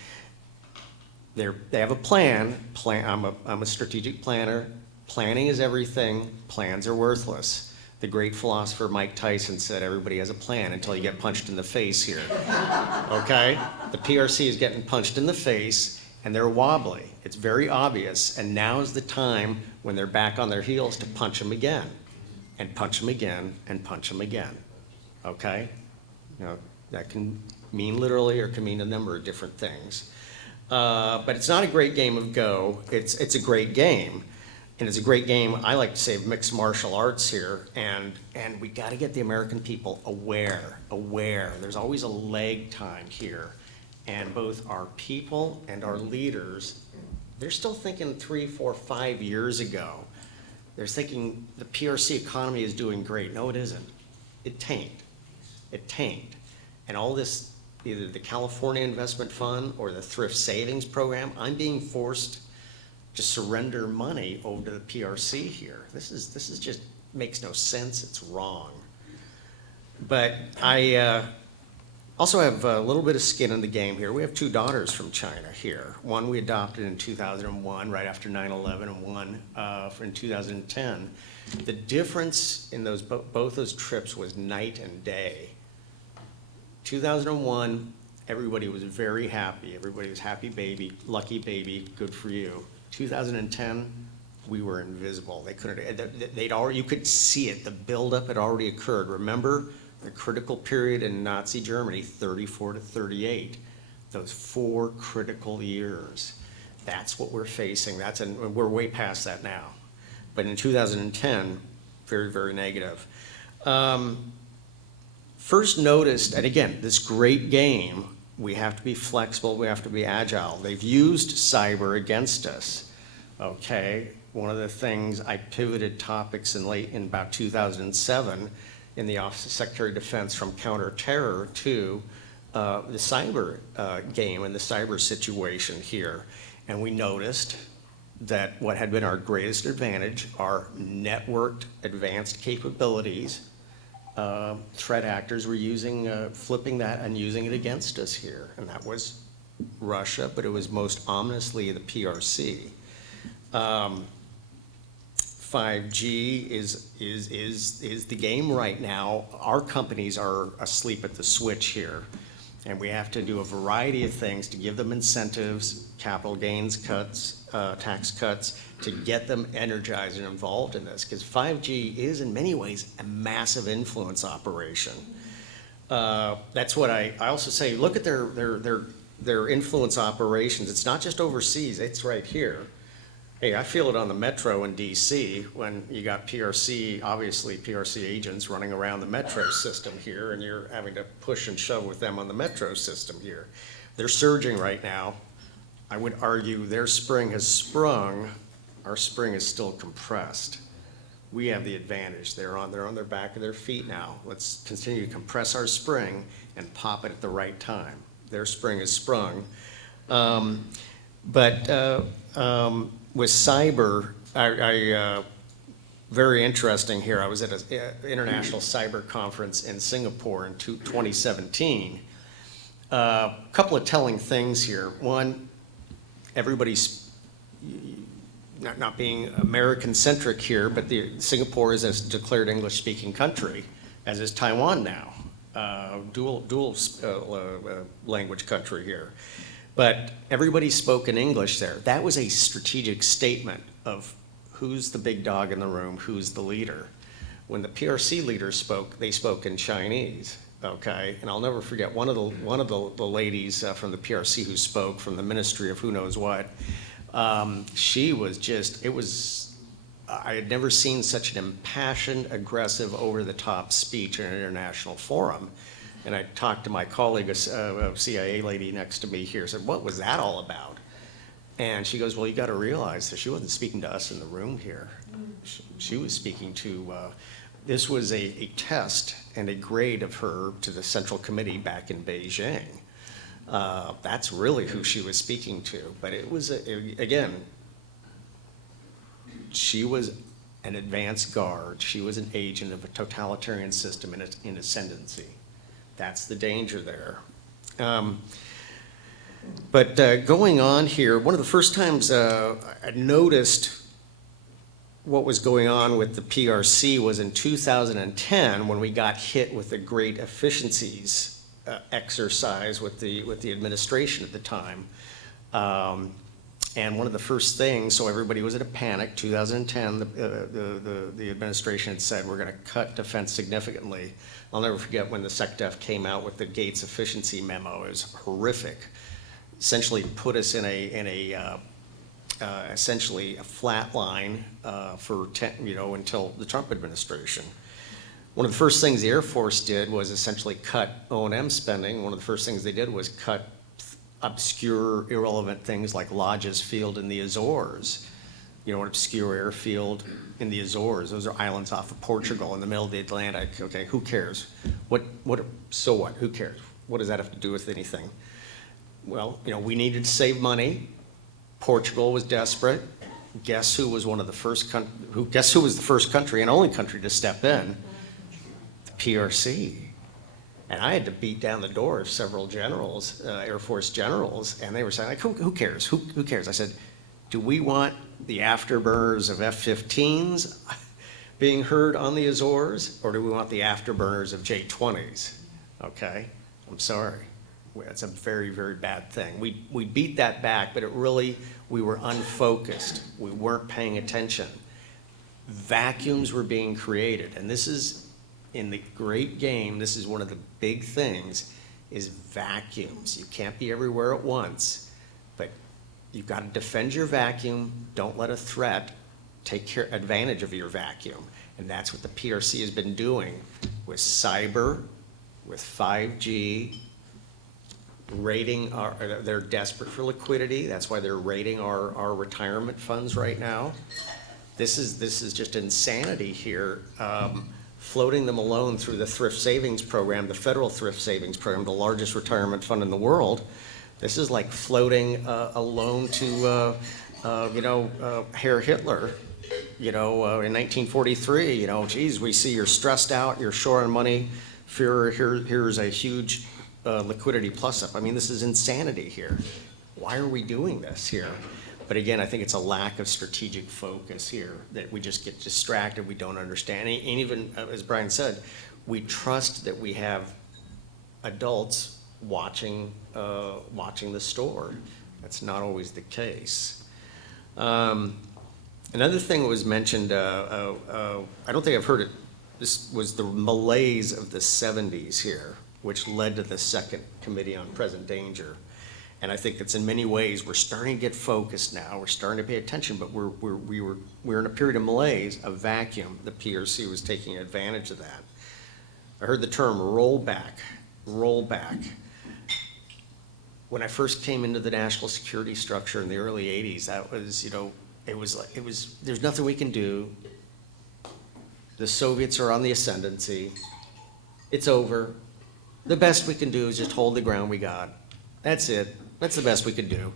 They have a plan. I'm a strategic planner. Planning is everything. Plans are worthless. The great philosopher Mike Tyson said, everybody has a plan until you get punched in the face here. Okay? The PRC is getting punched in the face, and they're wobbly. It's very obvious, and now's the time when they're back on their heels to punch them again, and punch them again, and punch them again. Okay? You know, that can mean literally or can mean a number of different things. But it's not a great game of Go. It's a great game. And it's a great game, I like to say, of mixed martial arts here. And we got to get the American people aware. There's always a lag time here. And both our people and our leaders, they're still thinking 3, 4, 5 years ago. They're thinking the PRC economy is doing great. No, it isn't. It tanked. It tanked. And all this, either the California Investment Fund or the Thrift Savings Program, I'm being forced to surrender money over to the PRC here. This is just makes no sense. It's wrong. But I also have a little bit of skin in the game here. We have 2 daughters from China here. One we adopted in 2001, right after 9/11, and one in 2010. The difference in those both those trips was night and day. 2001, everybody was very happy. Everybody was happy baby, lucky baby, good for you. 2010, we were invisible. They couldn't, they'd already, you could see it. The buildup had already occurred. Remember the critical period in Nazi Germany, 34 to 38. Those 4 critical years. That's what we're facing. We're way past that now. But in 2010, very, very negative. First noticed, and again, this great game, we have to be flexible, we have to be agile. They've used cyber against us, okay? One of the things, I pivoted topics in about 2007 in the Office of Secretary of Defense from counterterror to the cyber game and the cyber situation here. And we noticed that what had been our greatest advantage, our networked advanced capabilities, threat actors were using, flipping that and using it against us here. And that was Russia, but it was most ominously the PRC. 5G is the game right now. Our companies are asleep at the switch here. And we have to do a variety of things to give them incentives, capital gains cuts, tax cuts, to get them energized and involved in this. Because 5G is in many ways a massive influence operation. That's what I also say, look at their influence operations. It's not just overseas, it's right here. Hey, I feel it on the metro in DC when you got PRC, obviously PRC agents running around the metro system here, and you're having to push and shove with them on the metro system here. They're surging right now. I would argue their spring has sprung, our spring is still compressed. We have the advantage. They're on their back of their feet now. Let's continue to compress our spring and pop it at the right time. Their spring is sprung. With cyber, very interesting here. I was at an international cyber conference in Singapore in 2017. A couple of telling things here. One, everybody's not being American-centric here, but Singapore is a declared English-speaking country, as is Taiwan now, dual language country here. But everybody spoke in English there. That was a strategic statement of who's the big dog in the room, who's the leader. When the PRC leaders spoke, they spoke in Chinese, okay? And I'll never forget one of the ladies from the PRC who spoke from the Ministry of who knows what. She was just, I had never seen such an impassioned, aggressive, over-the-top speech in an international forum. And I talked to my colleague, a CIA lady next to me here, said, what was that all about? And she goes, well, you got to realize that she wasn't speaking to us in the room here. She was speaking to, this was a test and a grade of her to the Central Committee back in Beijing. That's really who she was speaking to. But it was, again, she was an advanced guard. She was an agent of a totalitarian system in ascendancy. That's the danger there. But going on here, one of the first times I noticed what was going on with the PRC was in 2010, when we got hit with the great efficiencies exercise with the administration at the time. And one of the first things, so everybody was in a panic, 2010, the administration had said, we're gonna cut defense significantly. I'll never forget when the SecDef came out with the Gates efficiency memo. It was horrific. Essentially put us in essentially a flat line for until the Trump administration. One of the first things the Air Force did was essentially cut O&M spending. One of the first things they did was cut obscure, irrelevant things like Lodges Field in the Azores. You know, an obscure airfield in the Azores. Those are islands off of Portugal in the middle of the Atlantic. Okay, who cares? So what? Who cares? What does that have to do with anything? Well, you know, we needed to save money. Portugal was desperate. Guess who was the first country and only country to step in? The PRC. And I had to beat down the door of several generals, Air Force generals, and they were saying, like, who cares? Who cares? I said, do we want the afterburners of F-15s being heard on the Azores, or do we want the afterburners of J-20s? Okay, I'm sorry. That's a very, very bad thing. We beat that back, but we were unfocused. We weren't paying attention. Vacuums were being created, and this is, in the great game, this is one of the big things, is vacuums. You can't be everywhere at once, but you've got to defend your vacuum. Don't let a threat take advantage of your vacuum. And that's what the PRC has been doing with cyber, with 5G, they're desperate for liquidity. That's why they're raiding our retirement funds right now. This is just insanity here. Floating them alone through the thrift savings program, the federal thrift savings program, the largest retirement fund in the world. This is like floating a loan to, Herr Hitler, in 1943. Geez, we see you're stressed out, you're short on money. Here's a huge liquidity plus up. I mean, this is insanity here. Why are we doing this here? But again, I think it's a lack of strategic focus here, that we just get distracted, we don't understand. And even, as Brian said, we trust that we have adults watching the store. That's not always the case. Another thing that was mentioned, I don't think I've heard it, this was the malaise of the 70s here, which led to the second Committee on Present Danger. And I think it's in many ways, we're starting to get focused now, we're starting to pay attention, but we're in a period of malaise, a vacuum. The PRC was taking advantage of that. I heard the term rollback. When I first came into the national security structure in the early 80s, that was, there's nothing we can do. The Soviets are on the ascendancy. It's over. The best we can do is just hold the ground we got. That's it. That's the best we could do.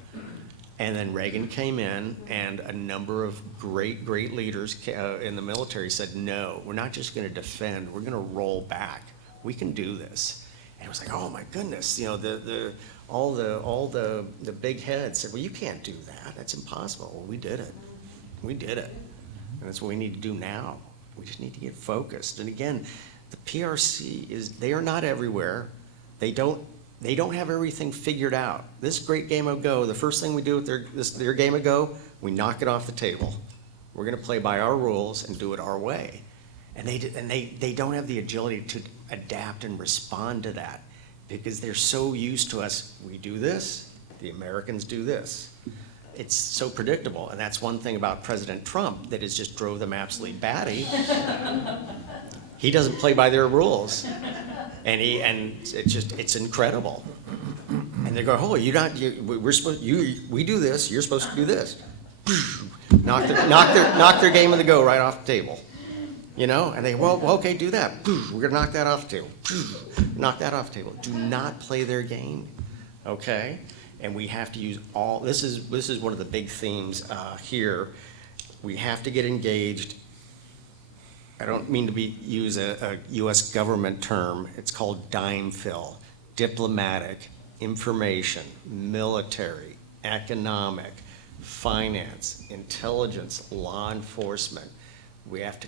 And then Reagan came in, and a number of great leaders in the military said, no, we're not just going to defend, we're going to roll back. We can do this. And it was like, oh my goodness, all the big heads said, well, you can't do that. That's impossible. Well, we did it. We did it. And that's what we need to do now. We just need to get focused. And again, the PRC they are not everywhere. They don't have everything figured out. This great game of Go, the first thing we do with their game of Go, we knock it off the table. We're going to play by our rules and do it our way. And they don't have the agility to adapt and respond to that, because they're so used to us. We do this, the Americans do this. It's so predictable, and that's one thing about President Trump that has just drove them absolutely batty. He doesn't play by their rules. And it's incredible. And they go, oh, we do this, you're supposed to do this. knock their game of the Go right off the table. And they, well, okay, do that. We're gonna knock that off the table. Knock that off the table. Do not play their game, okay? And we have to use this is one of the big themes here. We have to get engaged. I don't mean to use a U.S. government term. It's called dime fill. Diplomatic, information, military, economic, finance, intelligence, law enforcement. We have to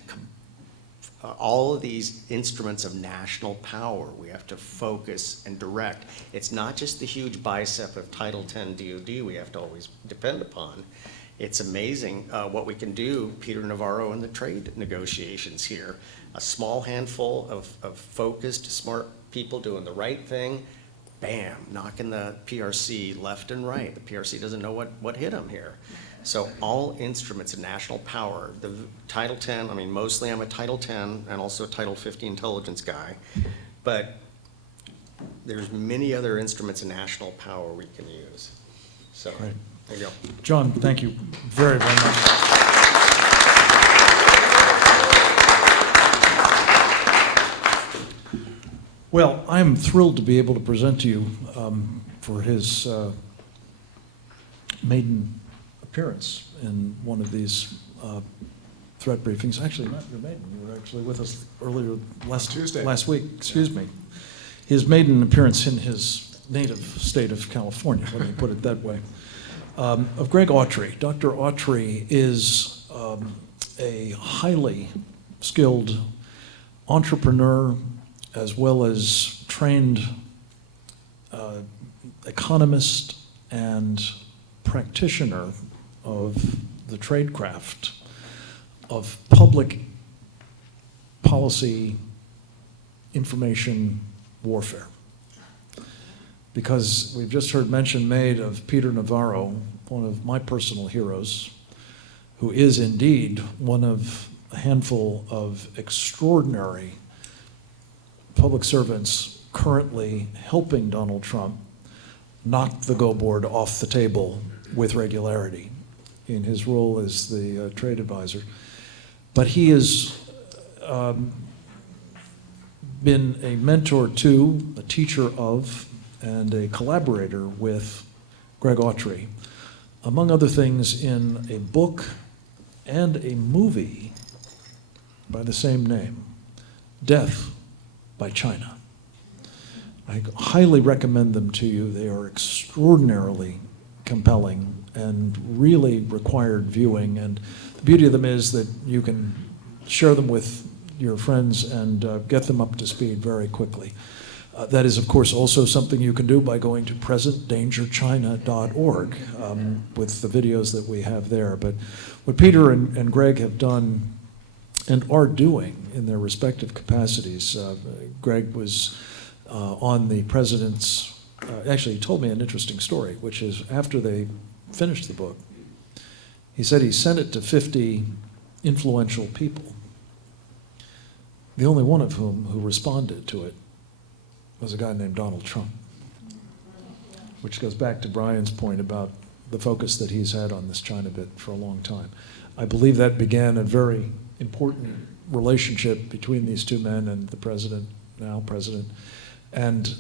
all of these instruments of national power, we have to focus and direct. It's not just the huge bicep of Title X DOD we have to always depend upon. It's amazing what we can do, Peter Navarro, in the trade negotiations here. A small handful of focused, smart people doing the right thing, bam, knocking the PRC left and right. The PRC doesn't know what hit them here. So all instruments of national power, the Title X, I mean, mostly I'm a Title X and also a Title 50 intelligence guy, but there's many other instruments of national power we can use. So, Right. there you go. John, thank you very, very much. Well, I'm thrilled to be able to present to you for his maiden appearance in one of these threat briefings. Actually, not your maiden. You were actually with us earlier last week. Excuse me. His maiden appearance in his native state of California, let me put it that way, of Greg Autry. Dr. Autry is a highly skilled entrepreneur as well as trained economist and practitioner of the tradecraft of public policy information warfare. Because we've just heard mention made of Peter Navarro, one of my personal heroes, who is indeed one of a handful of extraordinary public servants currently helping Donald Trump knock the go board off the table with regularity in his role as the trade advisor. But he has been a mentor to, a teacher of, and a collaborator with Greg Autry, among other things in a book and a movie by the same name, Death by China. I highly recommend them to you. They are extraordinarily compelling and really required viewing. And the beauty of them is that you can share them with your friends and get them up to speed very quickly. That is, of course, also something you can do by going to presentdangerchina.org with the videos that we have there. But what Peter and Greg have done and are doing in their respective capacities, Greg was on the president's, actually he told me an interesting story, which is after they finished the book, he said he sent it to 50 influential people, the only one of whom who responded to it was a guy named Donald Trump, which goes back to Brian's point about the focus that he's had on this China bit for a long time. I believe that began a very important relationship between these two men and the president, now president, and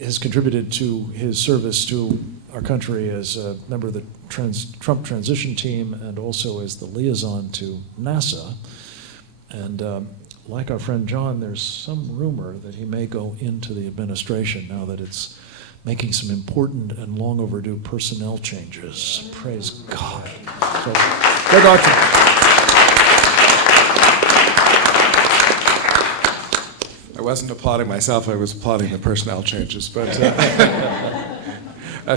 has contributed to his service to our country as a member of the Trump transition team and also as the liaison to NASA. And like our friend John, there's some rumor that he may go into the administration now that it's making some important and long overdue personnel changes. Praise God. So, Greg Autry. I wasn't applauding myself, I was applauding the personnel changes. But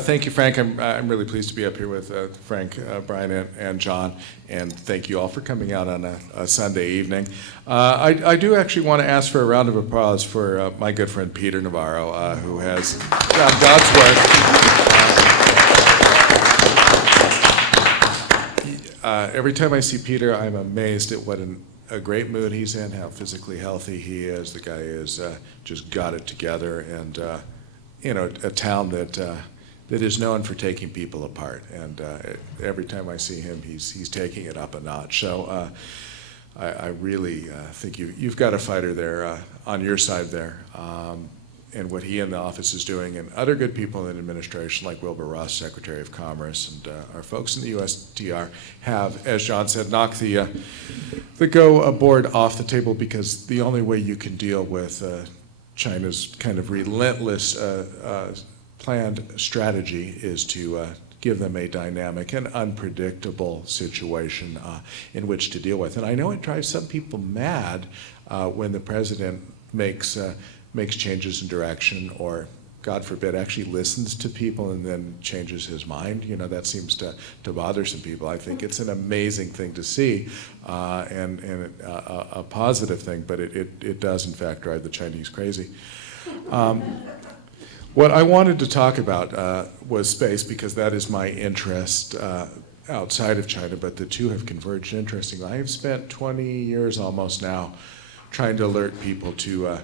thank you, Frank. I'm really pleased to be up here with Frank, Brian, and John. And thank you all for coming out on a Sunday evening. I do actually want to ask for a round of applause for my good friend Peter Navarro, who has done God's work. Every time I see Peter, I'm amazed at what a great mood he's in, how physically healthy he is. The guy is just got it together, and a town that is known for taking people apart. And every time I see him, he's taking it up a notch. So I really think you've got a fighter there on your side there. And what he in the office is doing, and other good people in administration like Wilbur Ross, Secretary of Commerce, and our folks in the USTR have, as John said, knocked the go board off the table, because the only way you can deal with China's kind of relentless planned strategy is to give them a dynamic and unpredictable situation in which to deal with. And I know it drives some people mad when the president makes changes in direction, or God forbid, actually listens to people and then changes his mind. You know, that seems to bother some people. I think it's an amazing thing to see, and a positive thing, but it does in fact drive the Chinese crazy. What I wanted to talk about was space, because that is my interest outside of China, but the two have converged interestingly. I have spent 20 years almost now trying to alert people to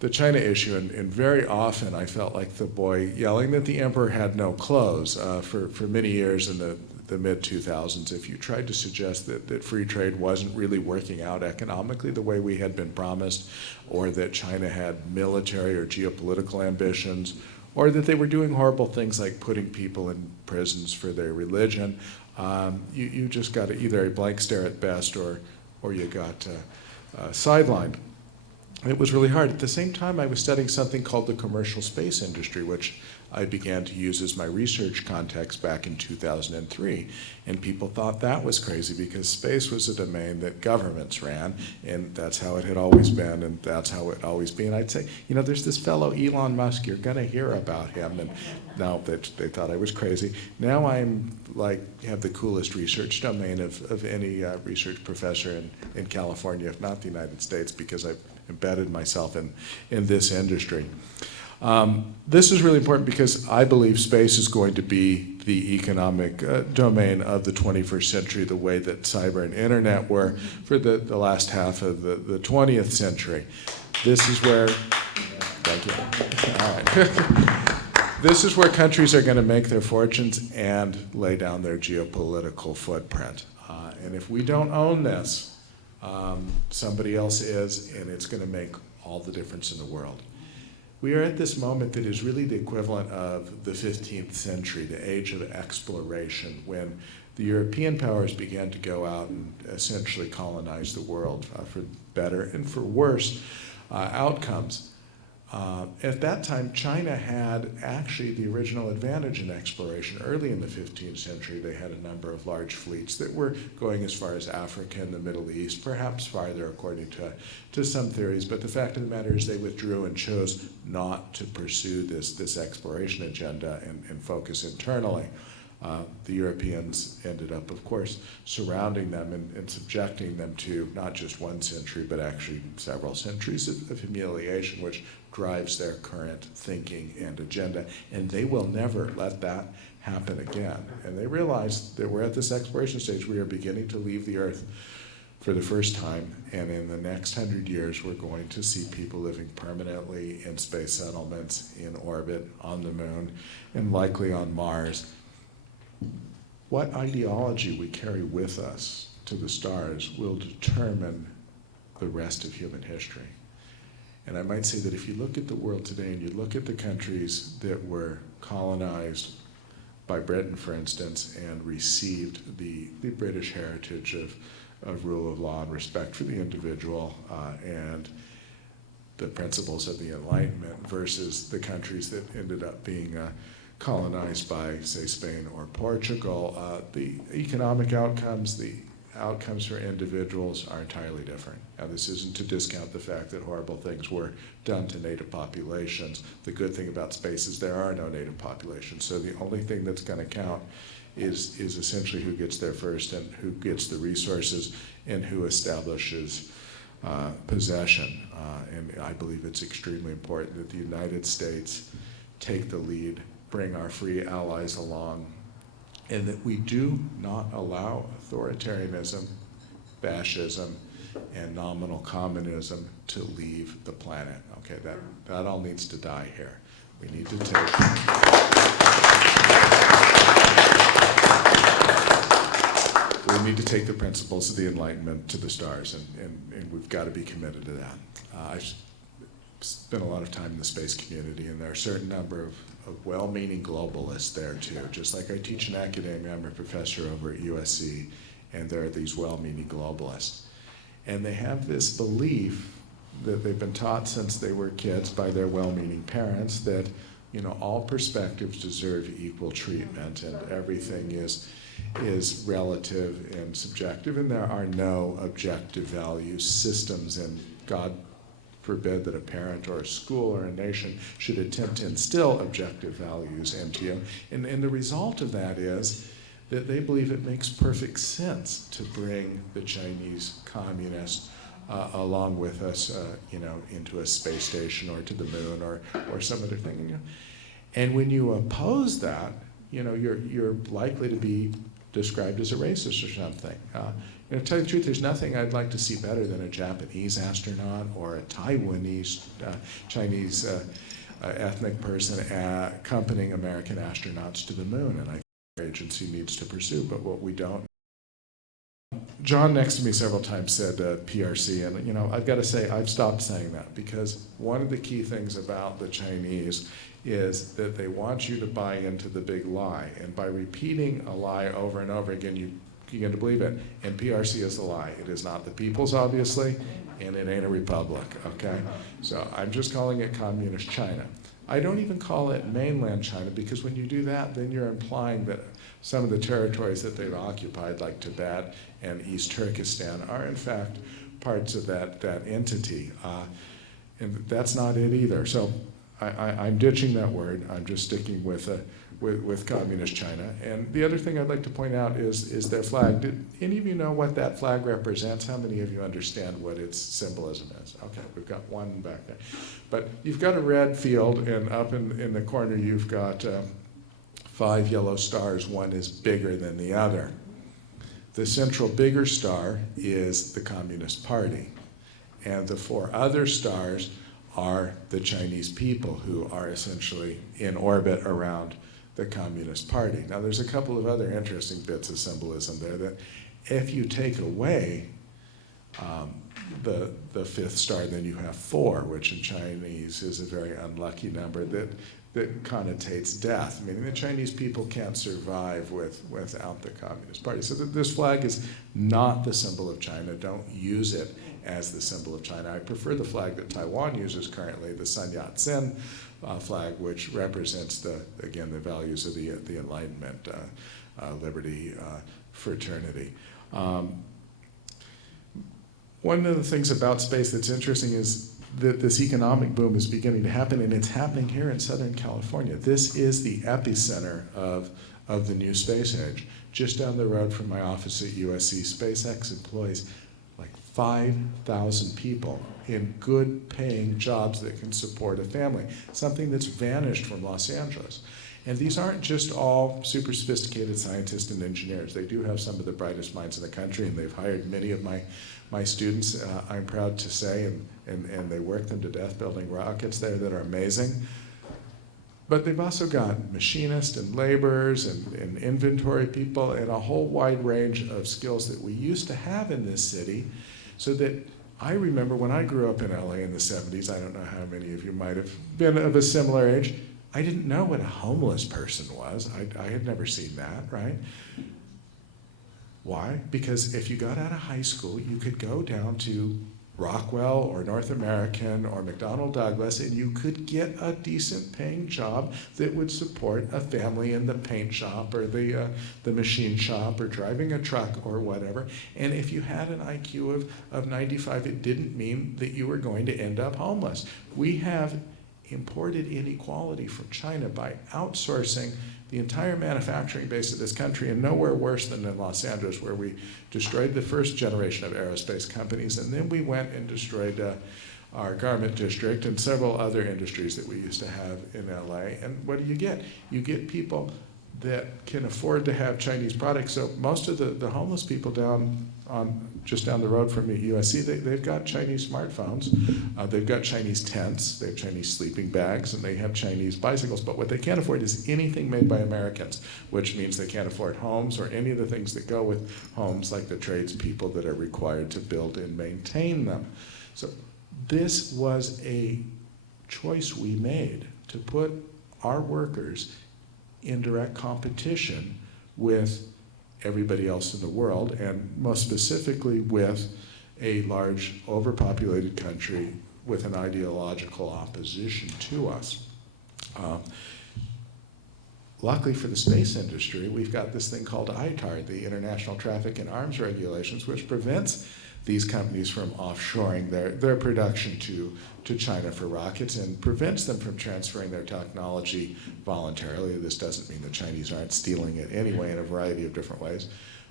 the China issue, and very often I felt like the boy yelling that the emperor had no clothes. For many years in the mid-2000s, if you tried to suggest that free trade wasn't really working out economically the way we had been promised, or that China had military or geopolitical ambitions, or that they were doing horrible things like putting people in prisons for their religion, you just got either a blank stare at best, or you got sidelined. It was really hard. At the same time, I was studying something called the commercial space industry, which I began to use as my research context back in 2003. And people thought that was crazy because space was a domain that governments ran, and that's how it had always been, and that's how it always be. And I'd say, you know, there's this fellow Elon Musk, you're gonna hear about him. And now they thought I was crazy. Now I'm have the coolest research domain of any research professor in California, if not the United States, because I've embedded myself in this industry. This is really important because I believe space is going to be the economic domain of the 21st century, the way that cyber and internet were for the last half of the 20th century. This is where, thank you. All right. This is where countries are going to make their fortunes and lay down their geopolitical footprint. And if we don't own this, somebody else is, and it's going to make all the difference in the world. We are at this moment that is really the equivalent of the 15th century, the age of exploration, when the European powers began to go out and essentially colonize the world for better and for worse outcomes. At that time, China had actually the original advantage in exploration. Early in the 15th century, they had a number of large fleets that were going as far as Africa and the Middle East, perhaps farther according to some theories. But the fact of the matter is they withdrew and chose not to pursue this exploration agenda and focus internally. The Europeans ended up, of course, surrounding them and subjecting them to not just one century, but actually several centuries of humiliation, which drives their current thinking and agenda. And they will never let that happen again. And they realize that we're at this exploration stage. We are beginning to leave the Earth for the first time. And in the next 100 years, we're going to see people living permanently in space settlements, in orbit, on the moon, and likely on Mars. What ideology we carry with us to the stars will determine the rest of human history. And I might say that if you look at the world today and you look at the countries that were colonized by Britain, for instance, and received the British heritage of rule of law and respect for the individual and the principles of the Enlightenment versus the countries that ended up being colonized by, say, Spain or Portugal, the economic outcomes, the outcomes for individuals are entirely different. Now, this isn't to discount the fact that horrible things were done to native populations. The good thing about space is there are no native populations, so the only thing that's going to count is essentially who gets there first and who gets the resources and who establishes possession. And I believe it's extremely important that the United States take the lead, bring our free allies along, and that we do not allow authoritarianism, fascism, and nominal communism to leave the planet. Okay, that all needs to die here. We need to take... We need to take the principles of the Enlightenment to the stars, and we've got to be committed to that. I've spent a lot of time in the space community, and there are a certain number of well-meaning globalists there too. Just like I teach in academia, I'm a professor over at USC, and there are these well-meaning globalists. And they have this belief that they've been taught since they were kids by their well-meaning parents that you know, all perspectives deserve equal treatment, and everything is relative and subjective, and there are no objective value systems, and God forbid that a parent or a school or a nation should attempt to instill objective values into you. And the result of that is that they believe it makes perfect sense to bring the Chinese communists along with us, you know, into a space station or to the moon or some other thing. You know? And when you oppose that, you know, you're likely to be described as a racist or something. You know, to tell you the truth, there's nothing I'd like to see better than a Japanese astronaut or a Taiwanese Chinese ethnic person accompanying American astronauts to the moon, and I think our agency needs to pursue, but what we don't. John next to me several times said PRC, and you know, I've got to say I've stopped saying that, because one of the key things about the Chinese is that they want you to buy into the big lie, and by repeating a lie over and over again, you begin to believe it. And PRC is the lie. It is not the people's, obviously, and it ain't a republic, okay? So I'm just calling it Communist China. I don't even call it mainland China, because when you do that, then you're implying that some of the territories that they've occupied, like Tibet and East Turkestan, are in fact parts of that entity. And that's not it either. So I'm ditching that word. I'm just sticking with Communist China. And the other thing I'd like to point out is their flag. Did any of you know what that flag represents? How many of you understand what its symbolism is? Okay, we've got one back there. But you've got a red field, and up in the corner you've got 5 yellow stars. One is bigger than the other. The central bigger star is the Communist Party, and the 4 other stars are the Chinese people, who are essentially in orbit around the Communist Party. Now there's a couple of other interesting bits of symbolism there, that if you take away the 5th star, then you have 4, which in Chinese is a very unlucky number that connotates death, meaning the Chinese people can't survive without the Communist Party. So this flag is not the symbol of China. Don't use it as the symbol of China. I prefer the flag that Taiwan uses currently, the Sun Yat-sen flag, which represents again the values of the Enlightenment, liberty, fraternity. One of the things about space that's interesting is that this economic boom is beginning to happen, and it's happening here in Southern California. This is the epicenter of the new space age. Just down the road from my office at USC, SpaceX employs like 5,000 people in good paying jobs that can support a family, something that's vanished from Los Angeles. And these aren't just all super sophisticated scientists and engineers. They do have some of the brightest minds in the country, and they've hired many of my students, I'm proud to say, and they work them to death building rockets there that are amazing. But they've also got machinists and laborers and inventory people and a whole wide range of skills that we used to have in this city. So that I remember when I grew up in LA in the 70s, I don't know how many of you might have been of a similar age, I didn't know what a homeless person was. I had never seen that, right? Why? Because if you got out of high school, you could go down to Rockwell or North American or McDonnell Douglas, and you could get a decent paying job that would support a family in the paint shop or the machine shop or driving a truck or whatever. And if you had an IQ of 95, it didn't mean that you were going to end up homeless. We have imported inequality from China by outsourcing the entire manufacturing base of this country, and nowhere worse than in Los Angeles, where we destroyed the first generation of aerospace companies, and then we went and destroyed our garment district and several other industries that we used to have in LA. And what do? You get people that can afford to have Chinese products. So most of the homeless people just down the road from me at USC, they've got Chinese smartphones, they've got Chinese tents, they have Chinese sleeping bags, and they have Chinese bicycles. But what they can't afford is anything made by Americans, which means they can't afford homes or any of the things that go with homes, like the tradespeople that are required to build and maintain them. So this was a choice we made to put our workers in direct competition with everybody else in the world, and most specifically with a large overpopulated country with an ideological opposition to us. Luckily for the space industry, we've got this thing called ITAR, the International Traffic in Arms Regulations, which prevents these companies from offshoring their production to China for rockets and prevents them from transferring their technology voluntarily. This doesn't mean the Chinese aren't stealing it anyway in a variety of different ways.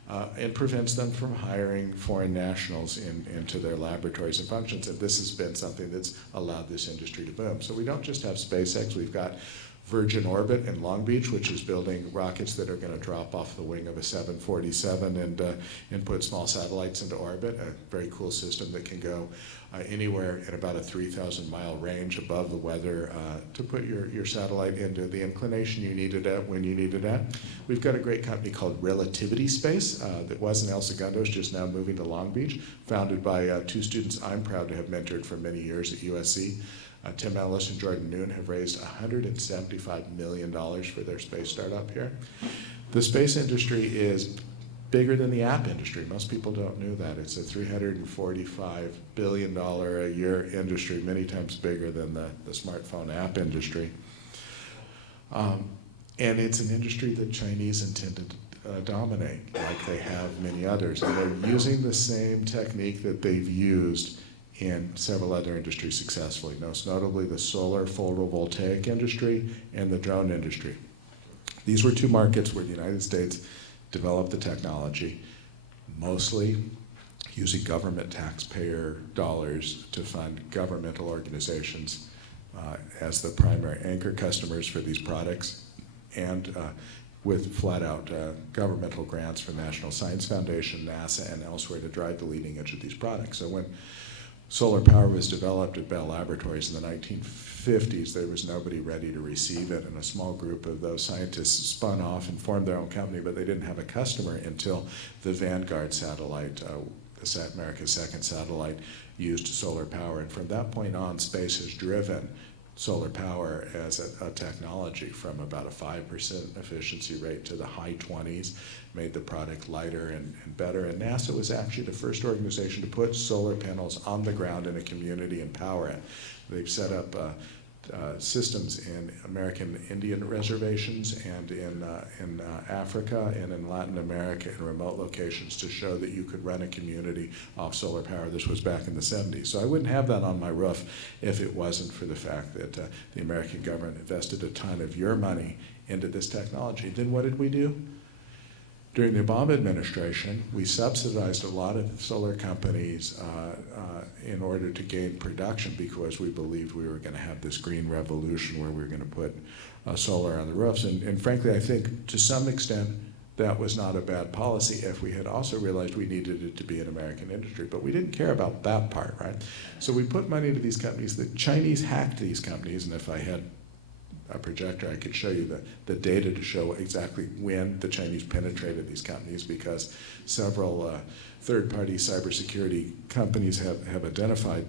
And prevents them from hiring foreign nationals into their laboratories and functions. And this has been something that's allowed this industry to boom. So we don't just have SpaceX, we've got Virgin Orbit in Long Beach, which is building rockets that are going to drop off the wing of a 747 and put small satellites into orbit, a very cool system that can go anywhere in about a 3,000-mile range above the weather to put your satellite into the inclination you need it at when you need it at. We've got a great company called Relativity Space that was in El Segundo, is just now moving to Long Beach, founded by two students I'm proud to have mentored for many years at USC. Tim Ellis and Jordan Noon have raised $175 million for their space startup here. The space industry is bigger than the app industry. Most people don't know that. It's a $345 billion a year industry, many times bigger than the smartphone app industry. And it's an industry that Chinese intend to dominate, like they have many others. And they're using the same technique that they've used in several other industries successfully, most notably the solar photovoltaic industry and the drone industry. These were two markets where the United States developed the technology, mostly using government taxpayer dollars to fund governmental organizations as the primary anchor customers for these products, and with flat-out governmental grants from National Science Foundation, NASA, and elsewhere to drive the leading edge of these products. So when solar power was developed at Bell Laboratories in the 1950s, there was nobody ready to receive it, and a small group of those scientists spun off and formed their own company, but they didn't have a customer until the Vanguard satellite, America's second satellite, used solar power. And from that point on, space has driven solar power as a technology from about a 5% efficiency rate to the high 20s, made the product lighter and better. And NASA was actually the first organization to put solar panels on the ground in a community and power it. They've set up systems in American Indian reservations and in Africa and in Latin America in remote locations to show that you could run a community off solar power. This was back in the 70s. So I wouldn't have that on my roof if it wasn't for the fact that the American government invested a ton of your money into this technology. Then what did we do? During the Obama administration, we subsidized a lot of solar companies in order to gain production because we believed we were going to have this green revolution where we were going to put solar on the roofs. And frankly, I think to some extent that was not a bad policy if we had also realized we needed it to be an American industry. But we didn't care about that part, right? So we put money into these companies. The Chinese hacked these companies, and if I had a projector, I could show you the data to show exactly when the Chinese penetrated these companies, because several third-party cybersecurity companies have identified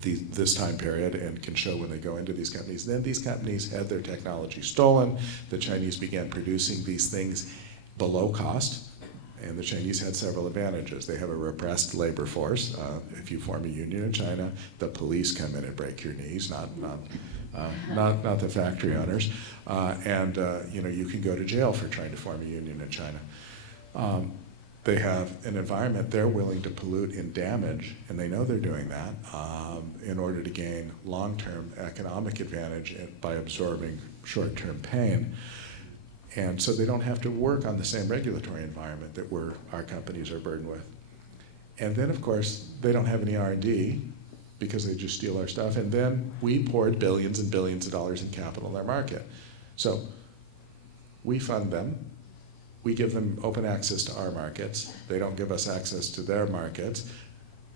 this time period and can show when they go into these companies. Then these companies had their technology stolen. The Chinese began producing these things below cost, and the Chinese had several advantages. They have a repressed labor force. If you form a union in China, the police come in and break your knees, not the factory owners, and you can go to jail for trying to form a union in China. They have an environment they're willing to pollute and damage, and they know they're doing that in order to gain long-term economic advantage by absorbing short-term pain. And so they don't have to work on the same regulatory environment that our companies are burdened with. And then, of course, they don't have any R&D, because they just steal our stuff, and then we poured billions and billions of dollars in capital in their market. So we fund them, we give them open access to our markets, they don't give us access to their markets,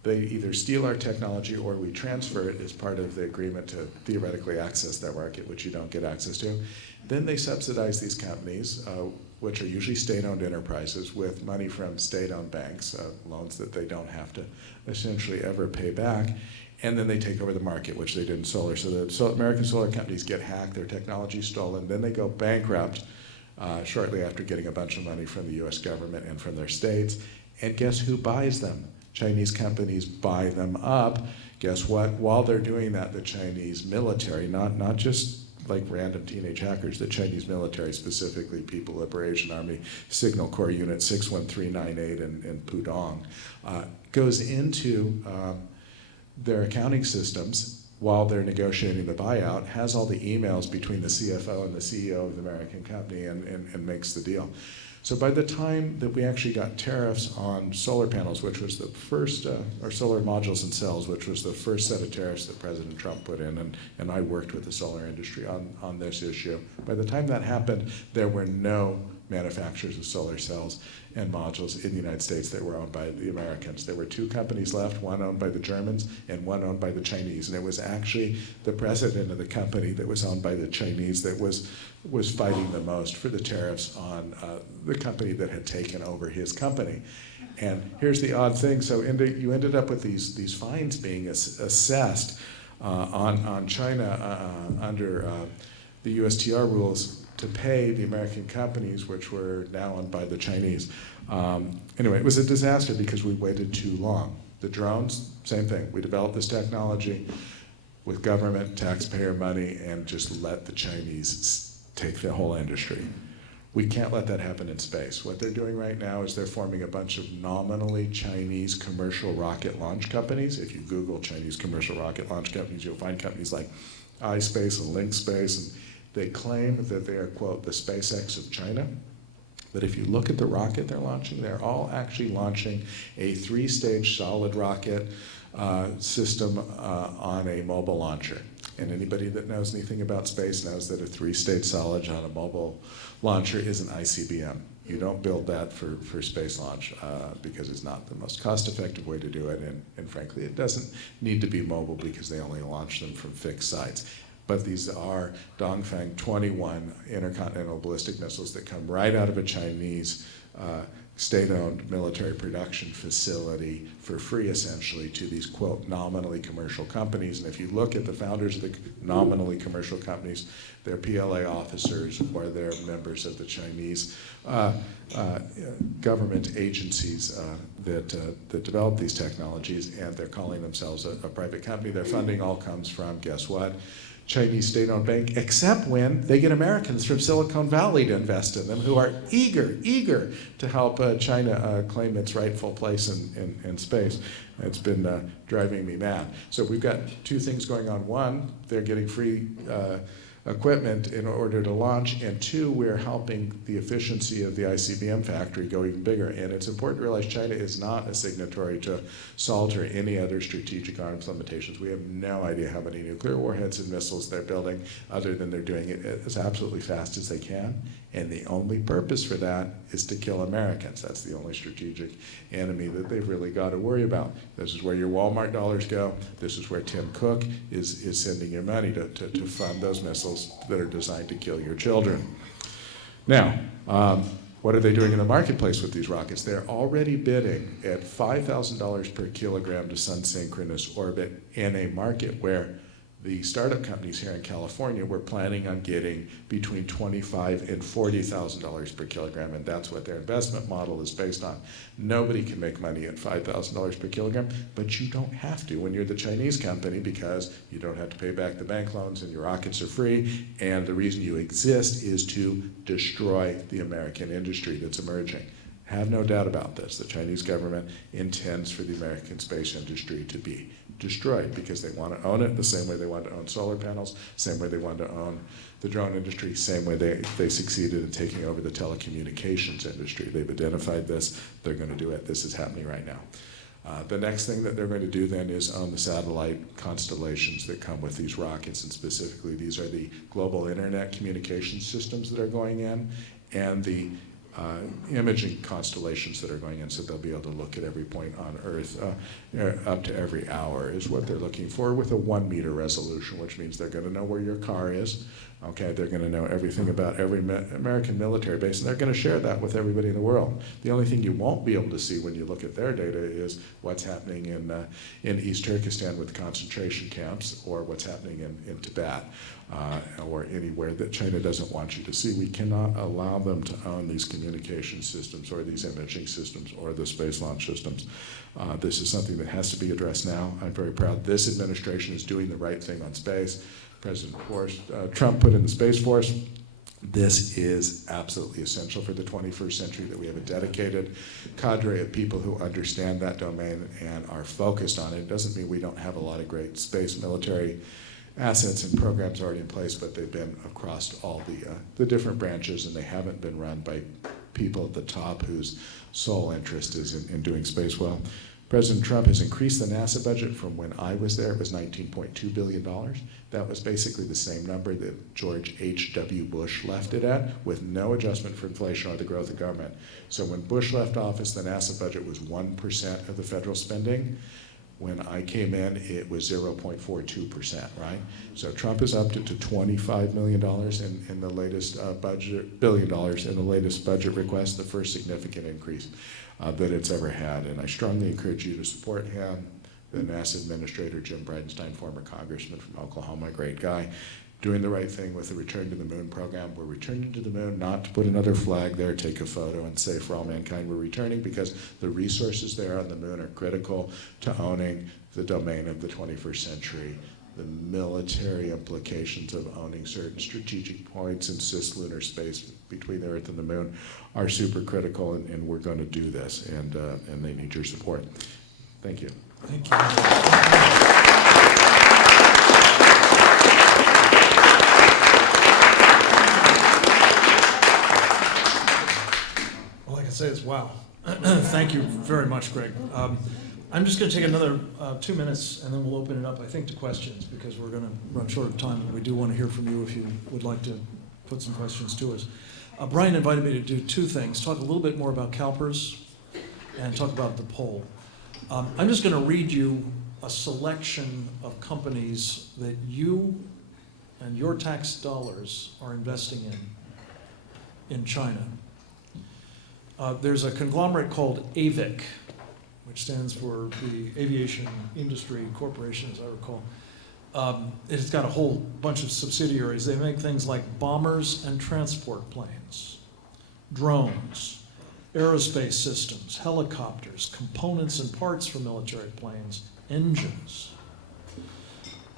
they either steal our technology or we transfer it as part of the agreement to theoretically access their market, which you don't get access to. Then they subsidize these companies, which are usually state-owned enterprises, with money from state-owned banks, loans that they don't have to essentially ever pay back. And then they take over the market, which they did in solar. So the American solar companies get hacked, their technology stolen, then they go bankrupt shortly after getting a bunch of money from the US government and from their states. And guess who buys them? Chinese companies buy them up, Guess what? While they're doing that, the Chinese military, not just like random teenage hackers, the Chinese military, specifically People Liberation Army Signal Corps Unit 61398 in Pudong, goes into their accounting systems while they're negotiating the buyout, has all the emails between the CFO and the CEO of the American company and makes the deal. So by the time that we actually got tariffs on solar panels, which was the first, or solar modules and cells, which was the first set of tariffs that President Trump put in, and I worked with the solar industry on this issue. By the time that happened, there were no manufacturers of solar cells and modules in the United States that were owned by the Americans. There were two companies left, one owned by the Germans and one owned by the Chinese. And it was actually the president of the company that was owned by the Chinese that was fighting the most for the tariffs on the company that had taken over his company. And here's the odd thing. So you ended up with these fines being assessed on China under the USTR rules to pay the American companies, which were now owned by the Chinese. Anyway, it was a disaster because we waited too long. The drones, same thing. We developed this technology with government, taxpayer money, and just let the Chinese take the whole industry. We can't let that happen in space. What they're doing right now is they're forming a bunch of nominally Chinese commercial rocket launch companies. If you Google Chinese commercial rocket launch companies, you'll find companies like iSpace and LinkSpace, and they claim that they are, quote, the SpaceX of China. But if you look at the rocket they're launching, they're all actually launching a 3-stage solid rocket system on a mobile launcher. And anybody that knows anything about space knows that a 3-stage solid on a mobile launcher is an ICBM. You don't build that for space launch because it's not the most cost-effective way to do it, and frankly, it doesn't need to be mobile because they only launch them from fixed sites. But these are Dongfeng 21 intercontinental ballistic missiles that come right out of a Chinese state-owned military production facility for free, essentially, to these, quote, nominally commercial companies. And if you look at the founders of the nominally commercial companies, they're PLA officers or they're members of the Chinese government agencies that develop these technologies, and they're calling themselves a private company. Their funding all comes from, guess what? Chinese state-owned bank, except when they get Americans from Silicon Valley to invest in them who are eager to help China claim its rightful place in space. It's been driving me mad. So we've got two things going on. One, they're getting free equipment in order to launch, and two, we're helping the efficiency of the ICBM factory go even bigger. And it's important to realize China is not a signatory to SALT or any other strategic arms limitations. We have no idea how many nuclear warheads and missiles they're building, other than they're doing it as absolutely fast as they can. And the only purpose for that is to kill Americans. That's the only strategic enemy that they've really got to worry about. This is where your Walmart dollars go. This is where Tim Cook is sending your money to fund those missiles that are designed to kill your children. Now, what are they doing in the marketplace with these rockets? They're already bidding at $5,000 per kilogram to sun-synchronous orbit in a market where the startup companies here in California were planning on getting between $25,000 and $40,000 per kilogram, and that's what their investment model is based on. Nobody can make money at $5,000 per kilogram, but you don't have to when you're the Chinese company, because you don't have to pay back the bank loans and your rockets are free, and the reason you exist is to destroy the American industry that's emerging. Have no doubt about this. The Chinese government intends for the American space industry to be destroyed because they want to own it the same way they want to own solar panels, same way they want to own the drone industry, same way they succeeded in taking over the telecommunications industry. They've identified this. They're going to do it. This is happening right now. The next thing that they're going to do then is own the satellite constellations that come with these rockets, and specifically these are the global internet communication systems that are going in, and the imaging constellations that are going in, so they'll be able to look at every point on Earth up to every hour is what they're looking for, with a 1 meter resolution, which means they're going to know where your car is, Okay, they're going to know everything about every American military base, and they're going to share that with everybody in the world. The only thing you won't be able to see when you look at their data is what's happening in East Turkestan with concentration camps, or what's happening in Tibet, or anywhere that China doesn't want you to see. We cannot allow them to own these communication systems or these imaging systems or the space launch systems. This is something that has to be addressed now. I'm very proud this administration is doing the right thing on space. President Trump put in the Space Force. This is absolutely essential for the 21st century, that we have a dedicated cadre of people who understand that domain and are focused on it. It doesn't mean we don't have a lot of great space military assets and programs already in place, but they've been across all the different branches, and they haven't been run by people at the top whose sole interest is in doing space well. President Trump has increased the NASA budget from when I was there. It was $19.2 billion. That was basically the same number that George H.W. Bush left it at, with no adjustment for inflation or the growth of government. So when Bush left office, the NASA budget was 1% of the federal spending. When I came in, it was 0.42%, right? So Trump has upped it to $25 million in the latest budget, $1 billion in the latest budget request, the first significant increase that it's ever had. And I strongly encourage you to support him, the NASA administrator, Jim Bridenstine, former congressman from Oklahoma, great guy, doing the right thing with the Return to the Moon program. We're returning to the moon not to put another flag there, take a photo, and say for all mankind we're returning, because the resources there on the moon are critical to owning the domain of the 21st century. The military implications of owning certain strategic points in cislunar space between the Earth and the moon are super critical, and we're going to do this, and they need your support. Thank you. Thank you. All I can say is wow. Thank you very much, Greg. I'm just going to take another 2 minutes, and then we'll open it up, I think, to questions, because we're going to run short of time, and we do want to hear from you if you would like to put some questions to us. Brian invited me to do two things: talk a little bit more about CalPERS and talk about the poll. I'm just going to read you a selection of companies that you and your tax dollars are investing in China. There's a conglomerate called AVIC, which stands for the Aviation Industry Corporation, as I recall. It's got a whole bunch of subsidiaries. They make things like bombers and transport planes, drones, aerospace systems, helicopters, components and parts for military planes, engines.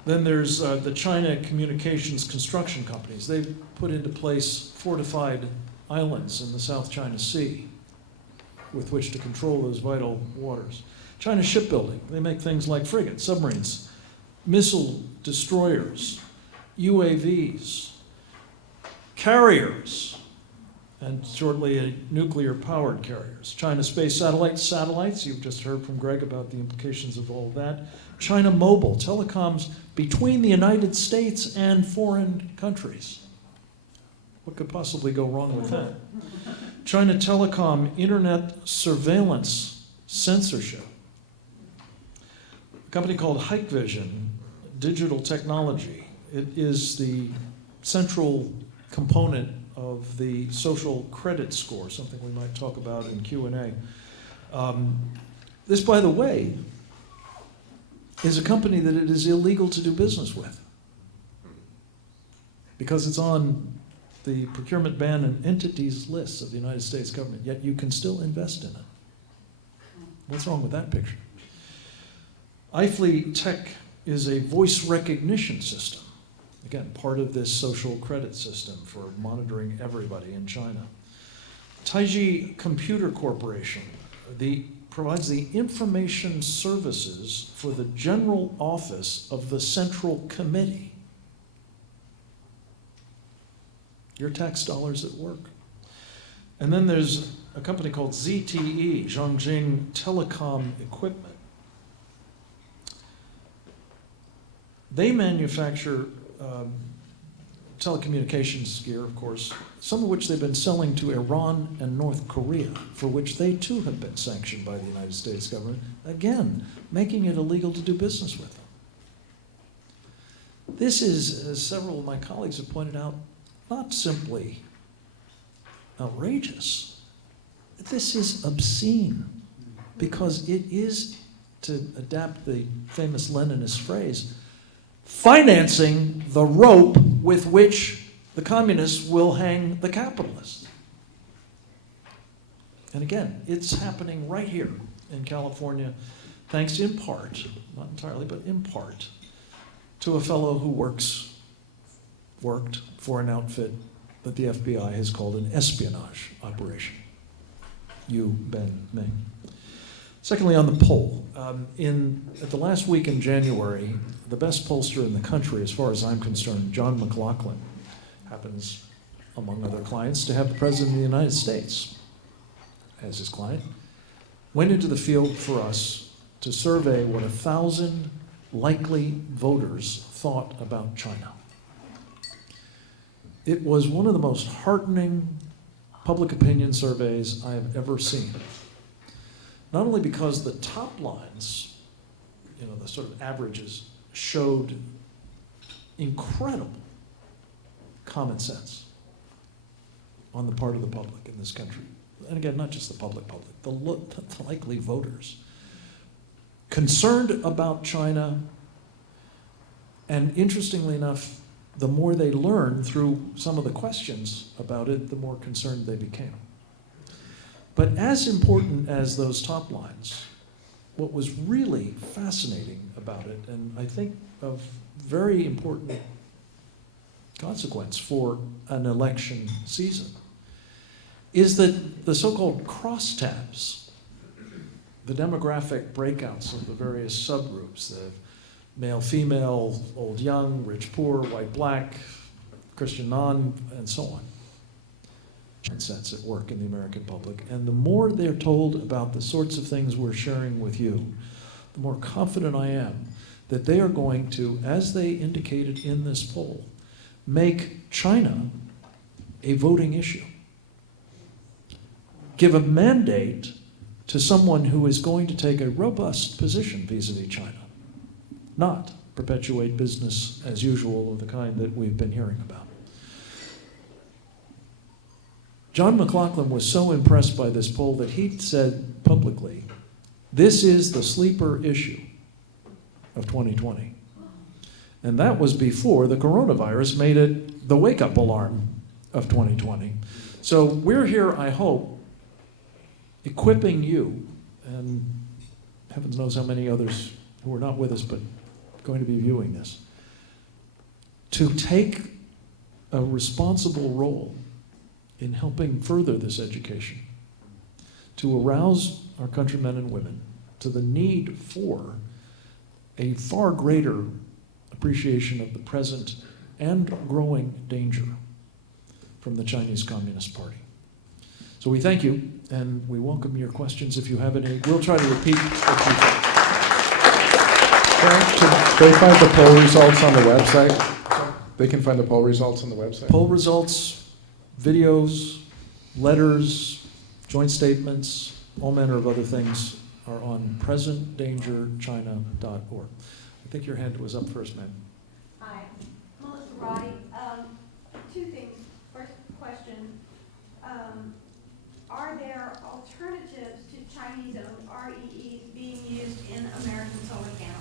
Then there's the China Communications Construction Companies. They've put into place fortified islands in the South China Sea with which to control those vital waters. China Shipbuilding. They make things like frigates, submarines, missile destroyers, UAVs, carriers, and shortly nuclear-powered carriers. China Space Satellites, you've just heard from Greg about the implications of all of that. China Mobile, telecoms between the United States and foreign countries. What could possibly go wrong with that? China Telecom, internet surveillance censorship. A company called Hikvision Digital Technology. It is the central component of the social credit score, something we might talk about in Q&A. This, by the way, is a company that it is illegal to do business with because it's on the procurement ban and entities lists of the United States government, yet you can still invest in it. What's wrong with that picture? iFleet Tech is a voice recognition system. Again, part of this social credit system for monitoring everybody in China. Taiji Computer Corporation provides the information services for the General Office of the Central Committee. Your tax dollars at work. And then there's a company called ZTE, Zhongjing Telecom Equipment. They manufacture telecommunications gear, of course, some of which they've been selling to Iran and North Korea, for which they too have been sanctioned by the United States government, again, making it illegal to do business with them. This is, as several of my colleagues have pointed out, not simply outrageous. This is obscene, because it is, to adapt the famous Leninist phrase, financing the rope with which the communists will hang the capitalists. And again, it's happening right here in California, thanks in part, not entirely, but in part, to a fellow who worked for an outfit that the FBI has called an espionage operation. You, Ben Ming. Secondly, on the poll, at the last week in January, the best pollster in the country, as far as I'm concerned, John McLaughlin, happens, among other clients, to have the President of the United States as his client, went into the field for us to survey what 1,000 likely voters thought about China. It was one of the most heartening public opinion surveys I have ever seen. Not only because the top lines, the sort of averages, showed incredible common sense on the part of the public in this country. And again, not just the public, the likely voters. Concerned about China, and interestingly enough, the more they learned through some of the questions about it, the more concerned they became. But as important as those top lines, what was really fascinating about it, and I think of very important consequence for an election season, is that the so-called crosstabs, the demographic breakouts of the various subgroups, the male, female, old, young, rich, poor, white, black, Christian, non, and so on, sense at work in the American public. And the more they're told about the sorts of things we're sharing with you, the more confident I am that they are going to, as they indicated in this poll, make China a voting issue. Give a mandate to someone who is going to take a robust position vis-a-vis China, not perpetuate business as usual of the kind that we've been hearing about. John McLaughlin was so impressed by this poll that he said publicly, this is the sleeper issue of 2020. And that was before the coronavirus made it the wake-up alarm of 2020. So we're here, I hope, equipping you, and heavens knows how many others who are not with us but going to be viewing this, to take a responsible role in helping further this education, to arouse our countrymen and women to the need for a far greater appreciation of the present and growing danger from the Chinese Communist Party. So we thank you, and we welcome your questions if you have any. We'll try to repeat what you said. Can they find the poll results on the website? They can find the poll results on the website? Poll results, videos, letters, joint statements, all manner of other things are on presentdangerchina.org. I think your hand was up first, ma'am. Hi, Melissa Roddy. Two things. First question, are there alternatives to Chinese-owned REEs being used in American solar panels?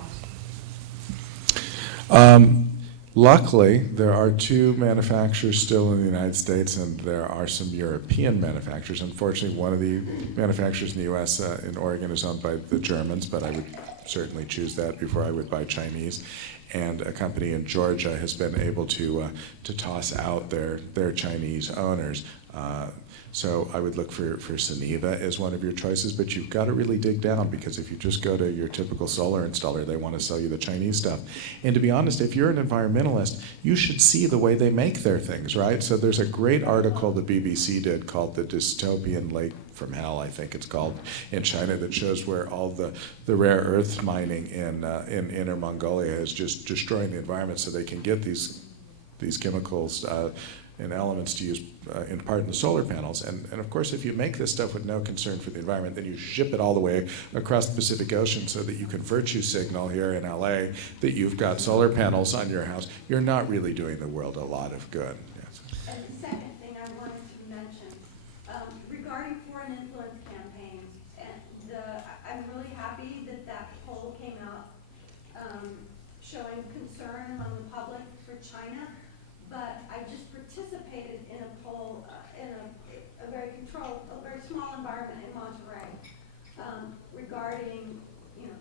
Luckily, there are two manufacturers still in the United States, and there are some European manufacturers. Unfortunately, one of the manufacturers in the U.S. In Oregon is owned by the Germans, but I would certainly choose that before I would buy Chinese. And a company in Georgia has been able to toss out their Chinese owners. So I would look for Suniva as one of your choices, but you've got to really dig down, because if you just go to your typical solar installer, they want to sell you the Chinese stuff. And to be honest, if you're an environmentalist, you should see the way they make their things, right? So there's a great article the BBC did called The Dystopian Lake from Hell, I think it's called, in China, that shows where all the rare earth mining in Inner Mongolia is just destroying the environment so they can get these chemicals and elements to use in part in the solar panels. And of course, if you make this stuff with no concern for the environment, then you ship it all the way across the Pacific Ocean so that you can virtue signal here in LA that you've got solar panels on your house. You're not really doing the world a lot of good. Yes. And the second thing I wanted to mention, regarding foreign influence campaigns, and I'm really happy that that poll came out showing concern among the public for China, but I just participated in a poll in a very controlled, a very small environment in Monterey regarding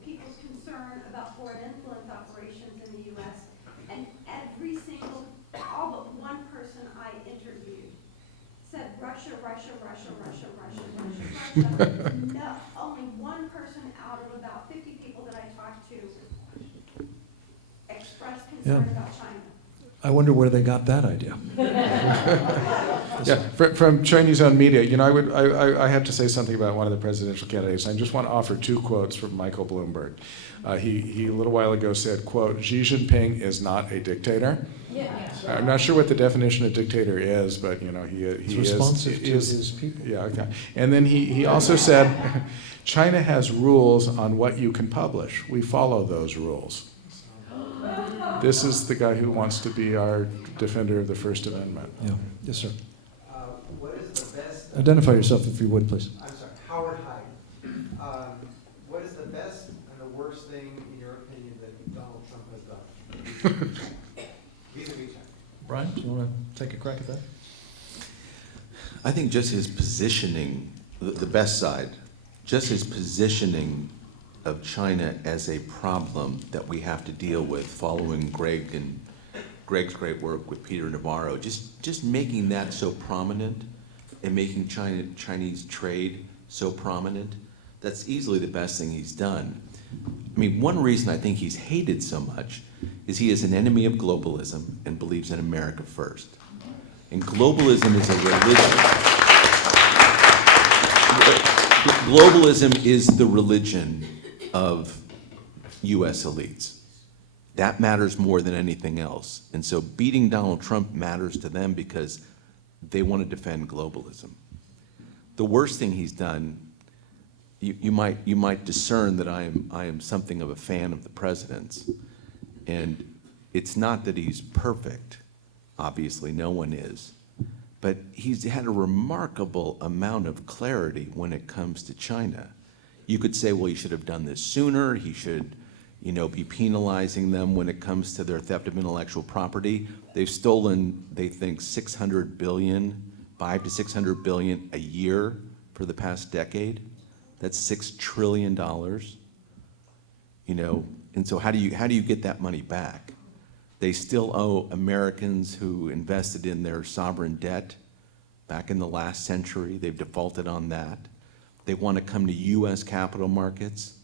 people's concern about foreign influence operations in the U.S. And every single, all but one person I interviewed said Russia, Russia, Russia, Russia, Russia, Russia, Russia. No, only one person out of about 50 people that I talked to expressed concern about China. I wonder where they got that idea. Yeah, from Chinese-owned media, I have to say something about one of the presidential candidates. I just want to offer 2 quotes from Michael Bloomberg. He a little while ago said, quote, "Xi Jinping is not a dictator." Yeah. I'm not sure what the definition of dictator is, but he It's is responsive to his people. Yeah, okay. And then he also said, China has rules on what you can publish. We follow those rules. This is the guy who wants to be our defender of the First Amendment. Yeah. Yes, sir. What is the best? Identify yourself if you would, please. I'm sorry, Howard Hyde. What is the best and the worst thing, in your opinion, that Donald Trump has done? Vis-a-vis China. Brian, do you want to take a crack at that? I think just his positioning, the best side, just his positioning of China as a problem that we have to deal with, following Greg and Greg's great work with Peter Navarro, just making that so prominent and making Chinese trade so prominent, that's easily the best thing he's done. I mean, one reason I think he's hated so much is he is an enemy of globalism and believes in America first. And globalism is a religion. Globalism is the religion of U.S. elites. That matters more than anything else. And so beating Donald Trump matters to them because they want to defend globalism. The worst thing he's done, you might discern that I am something of a fan of the president's. And it's not that he's perfect. Obviously, no one is. But he's had a remarkable amount of clarity when it comes to China. You could say, well, he should have done this sooner. He should, be penalizing them when it comes to their theft of intellectual property. They've stolen, they think, $600 billion, $500 to $600 billion a year for the past decade. That's $6 trillion. And so how do you get that money back? They still owe Americans who invested in their sovereign debt back in the last century. They've defaulted on that. They want to come to U.S. capital markets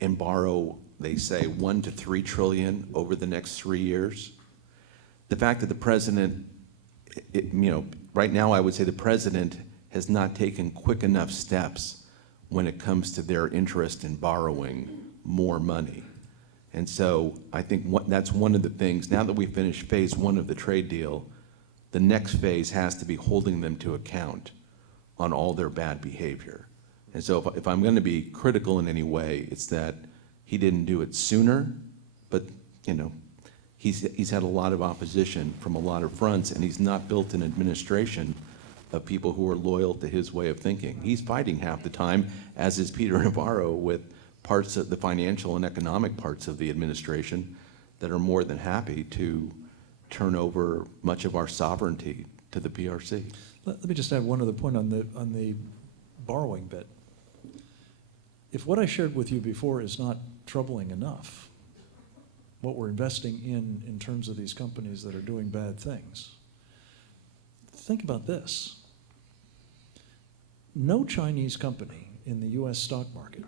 and borrow, they say, $1 to $3 trillion over the next 3 years. The fact that the president, right now I would say the president has not taken quick enough steps when it comes to their interest in borrowing more money. And so I think that's one of the things, now that we finished phase 1 of the trade deal, the next phase has to be holding them to account on all their bad behavior. And so if I'm going to be critical in any way, it's that he didn't do it sooner, but he's had a lot of opposition from a lot of fronts, and he's not built an administration of people who are loyal to his way of thinking. He's fighting half the time, as is Peter Navarro, with parts of the financial and economic parts of the administration that are more than happy to turn over much of our sovereignty to the PRC. Let me just add one other point on the borrowing bit. If what I shared with you before is not troubling enough, what we're investing in terms of these companies that are doing bad things, think about this. No Chinese company in the U.S. stock market,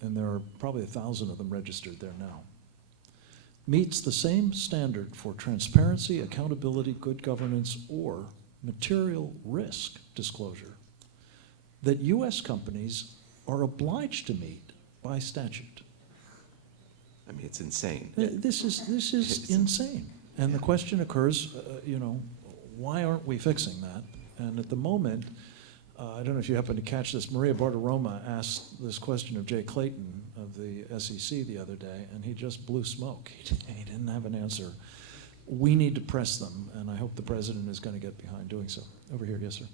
and there are probably 1,000 of them registered there now, meets the same standard for transparency, accountability, good governance, or material risk disclosure that U.S. companies are obliged to meet by statute. I mean, it's insane. This is insane. And the question occurs, why aren't we fixing that? And at the moment, I don't know if you happen to catch this, Maria Bartiromo asked this question of Jay Clayton of the SEC the other day, and he just blew smoke. He didn't have an answer. We need to press them, and I hope the president is going to get behind doing so. Over here, yes, sir.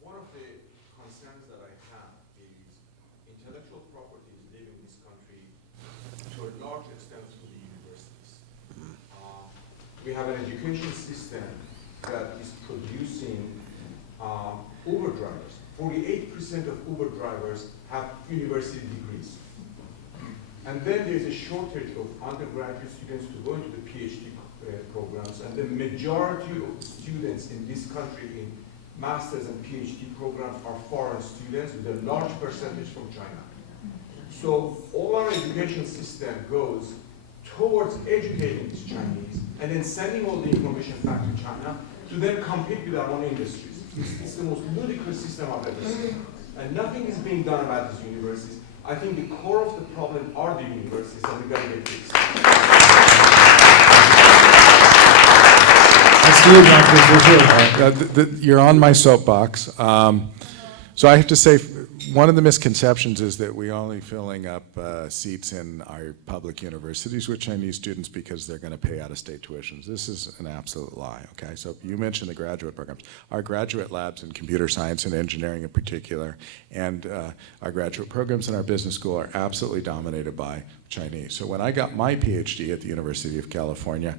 One of the concerns that I have is intellectual property is leaving this country to a large extent to the universities. We have an education system that is producing Uber drivers. 48% of Uber drivers have university degrees. And then there's a shortage of undergraduate students to go into the PhD programs, and the majority of students in this country in master's and PhD programs are foreign students, with a large percentage from China. So all our education system goes towards educating these Chinese and then sending all the information back to China to then compete with our own industries. It's the most ludicrous system I've ever seen. And nothing is being done about these universities. I think the core of the problem are the universities, and we got to get fixed. You're on my soapbox. So I have to say, one of the misconceptions is that we're only filling up seats in our public universities with Chinese students because they're going to pay out-of-state tuitions. This is an absolute lie, okay? So you mentioned the graduate programs. Our graduate labs in computer science and engineering in particular, and our graduate programs in our business school are absolutely dominated by Chinese. So when I got my PhD at the University of California,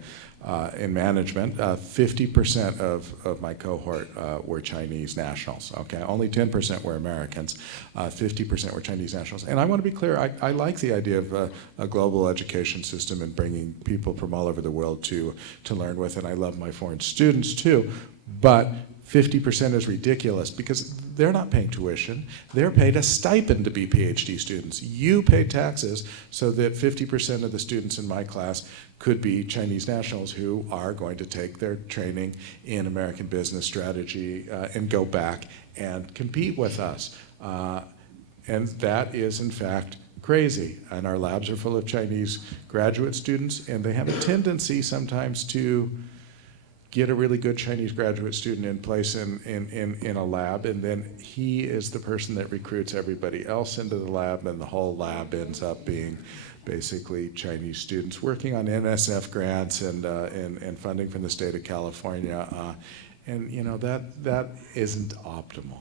in management, 50% of my cohort were Chinese nationals, okay? Only 10% were Americans, 50% were Chinese nationals. And I want to be clear, I like the idea of a global education system and bringing people from all over the world to learn with, and I love my foreign students too, but 50% is ridiculous because they're not paying tuition. They're paid a stipend to be PhD students. You pay taxes so that 50% of the students in my class could be Chinese nationals who are going to take their training in American business strategy and go back and compete with us. And that is, in fact, crazy. And our labs are full of Chinese graduate students, and they have a tendency sometimes to get a really good Chinese graduate student in place in a lab, and then he is the person that recruits everybody else into the lab, and the whole lab ends up being basically Chinese students working on NSF grants and funding from the state of California, and that isn't optimal.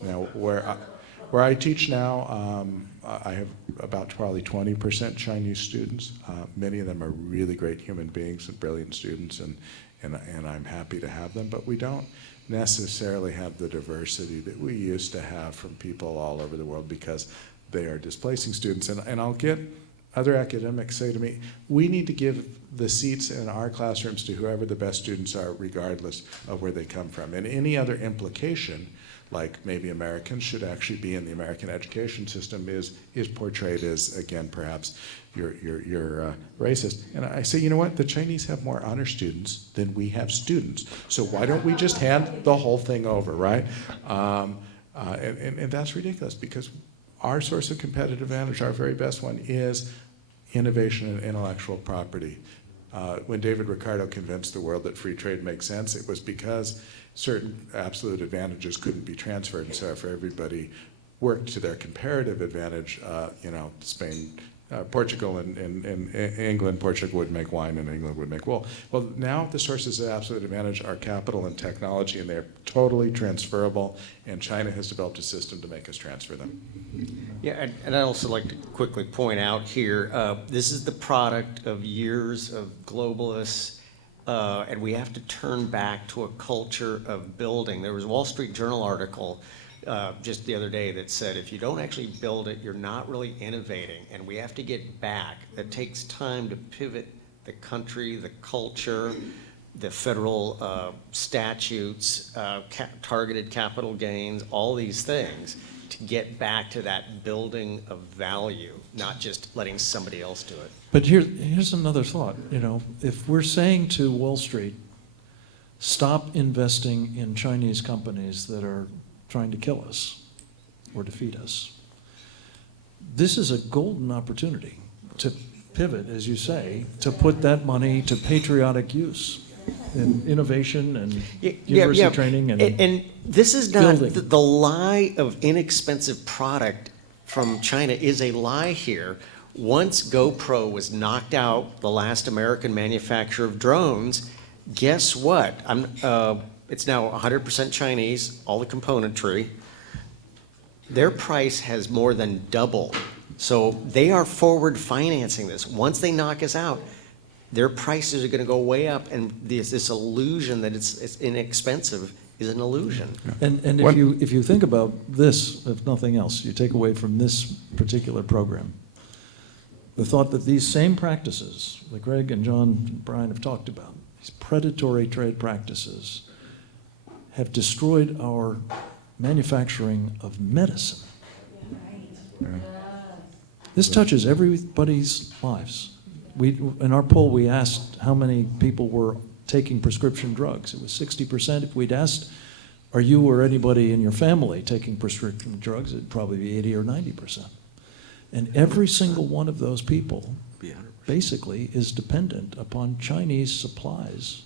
Now, where I teach now, I have about probably 20% Chinese students. Many of them are really great human beings and brilliant students, and I'm happy to have them, but we don't necessarily have the diversity that we used to have from people all over the world because they are displacing students. And I'll get other academics say to me, we need to give the seats in our classrooms to whoever the best students are, regardless of where they come from. And any other implication, like maybe Americans should actually be in the American education system, is portrayed as, again, perhaps you're racist. And I say, you know what? The Chinese have more honor students than we have students. So why don't we just hand the whole thing over, right? And that's ridiculous because our source of competitive advantage, our very best one, is innovation and intellectual property. When David Ricardo convinced the world that free trade makes sense, it was because certain absolute advantages couldn't be transferred, and so if everybody worked to their comparative advantage, Spain, Portugal and England, Portugal would make wine and England would make wool. Well, now the sources of absolute advantage are capital and technology, and they're totally transferable, and China has developed a system to make us transfer them. Yeah, and I'd also like to quickly point out here, this is the product of years of globalists, and we have to turn back to a culture of building. There was a Wall Street Journal article just the other day that said if you don't actually build it, you're not really innovating, and we have to get back. It takes time to pivot the country, the culture, the federal statutes, targeted capital gains, all these things to get back to that building of value, not just letting somebody else do it. But here's another thought. If we're saying to Wall Street, stop investing in Chinese companies that are trying to kill us or defeat us, this is a golden opportunity to pivot, as you say, to put that money to patriotic use in innovation and university training and this is not building. the lie of inexpensive product from China is a lie here. Once GoPro was knocked out, the last American manufacturer of drones, guess what? It's now 100% Chinese, all the componentry. Their price has more than doubled. So they are forward financing this. Once they knock us out, their prices are going to go way up, and this illusion that it's inexpensive is an illusion. And if you think about this, if nothing else, you take away from this particular program, the thought that these same practices that Greg and John and Brian have talked about, these predatory trade practices, have destroyed our manufacturing of medicine. This touches everybody's lives. In our poll, we asked how many people were taking prescription drugs. It was 60%. If we'd asked, are you or anybody in your family taking prescription drugs, it'd probably be 80 or 90%. And every single one of those people basically is dependent upon Chinese supplies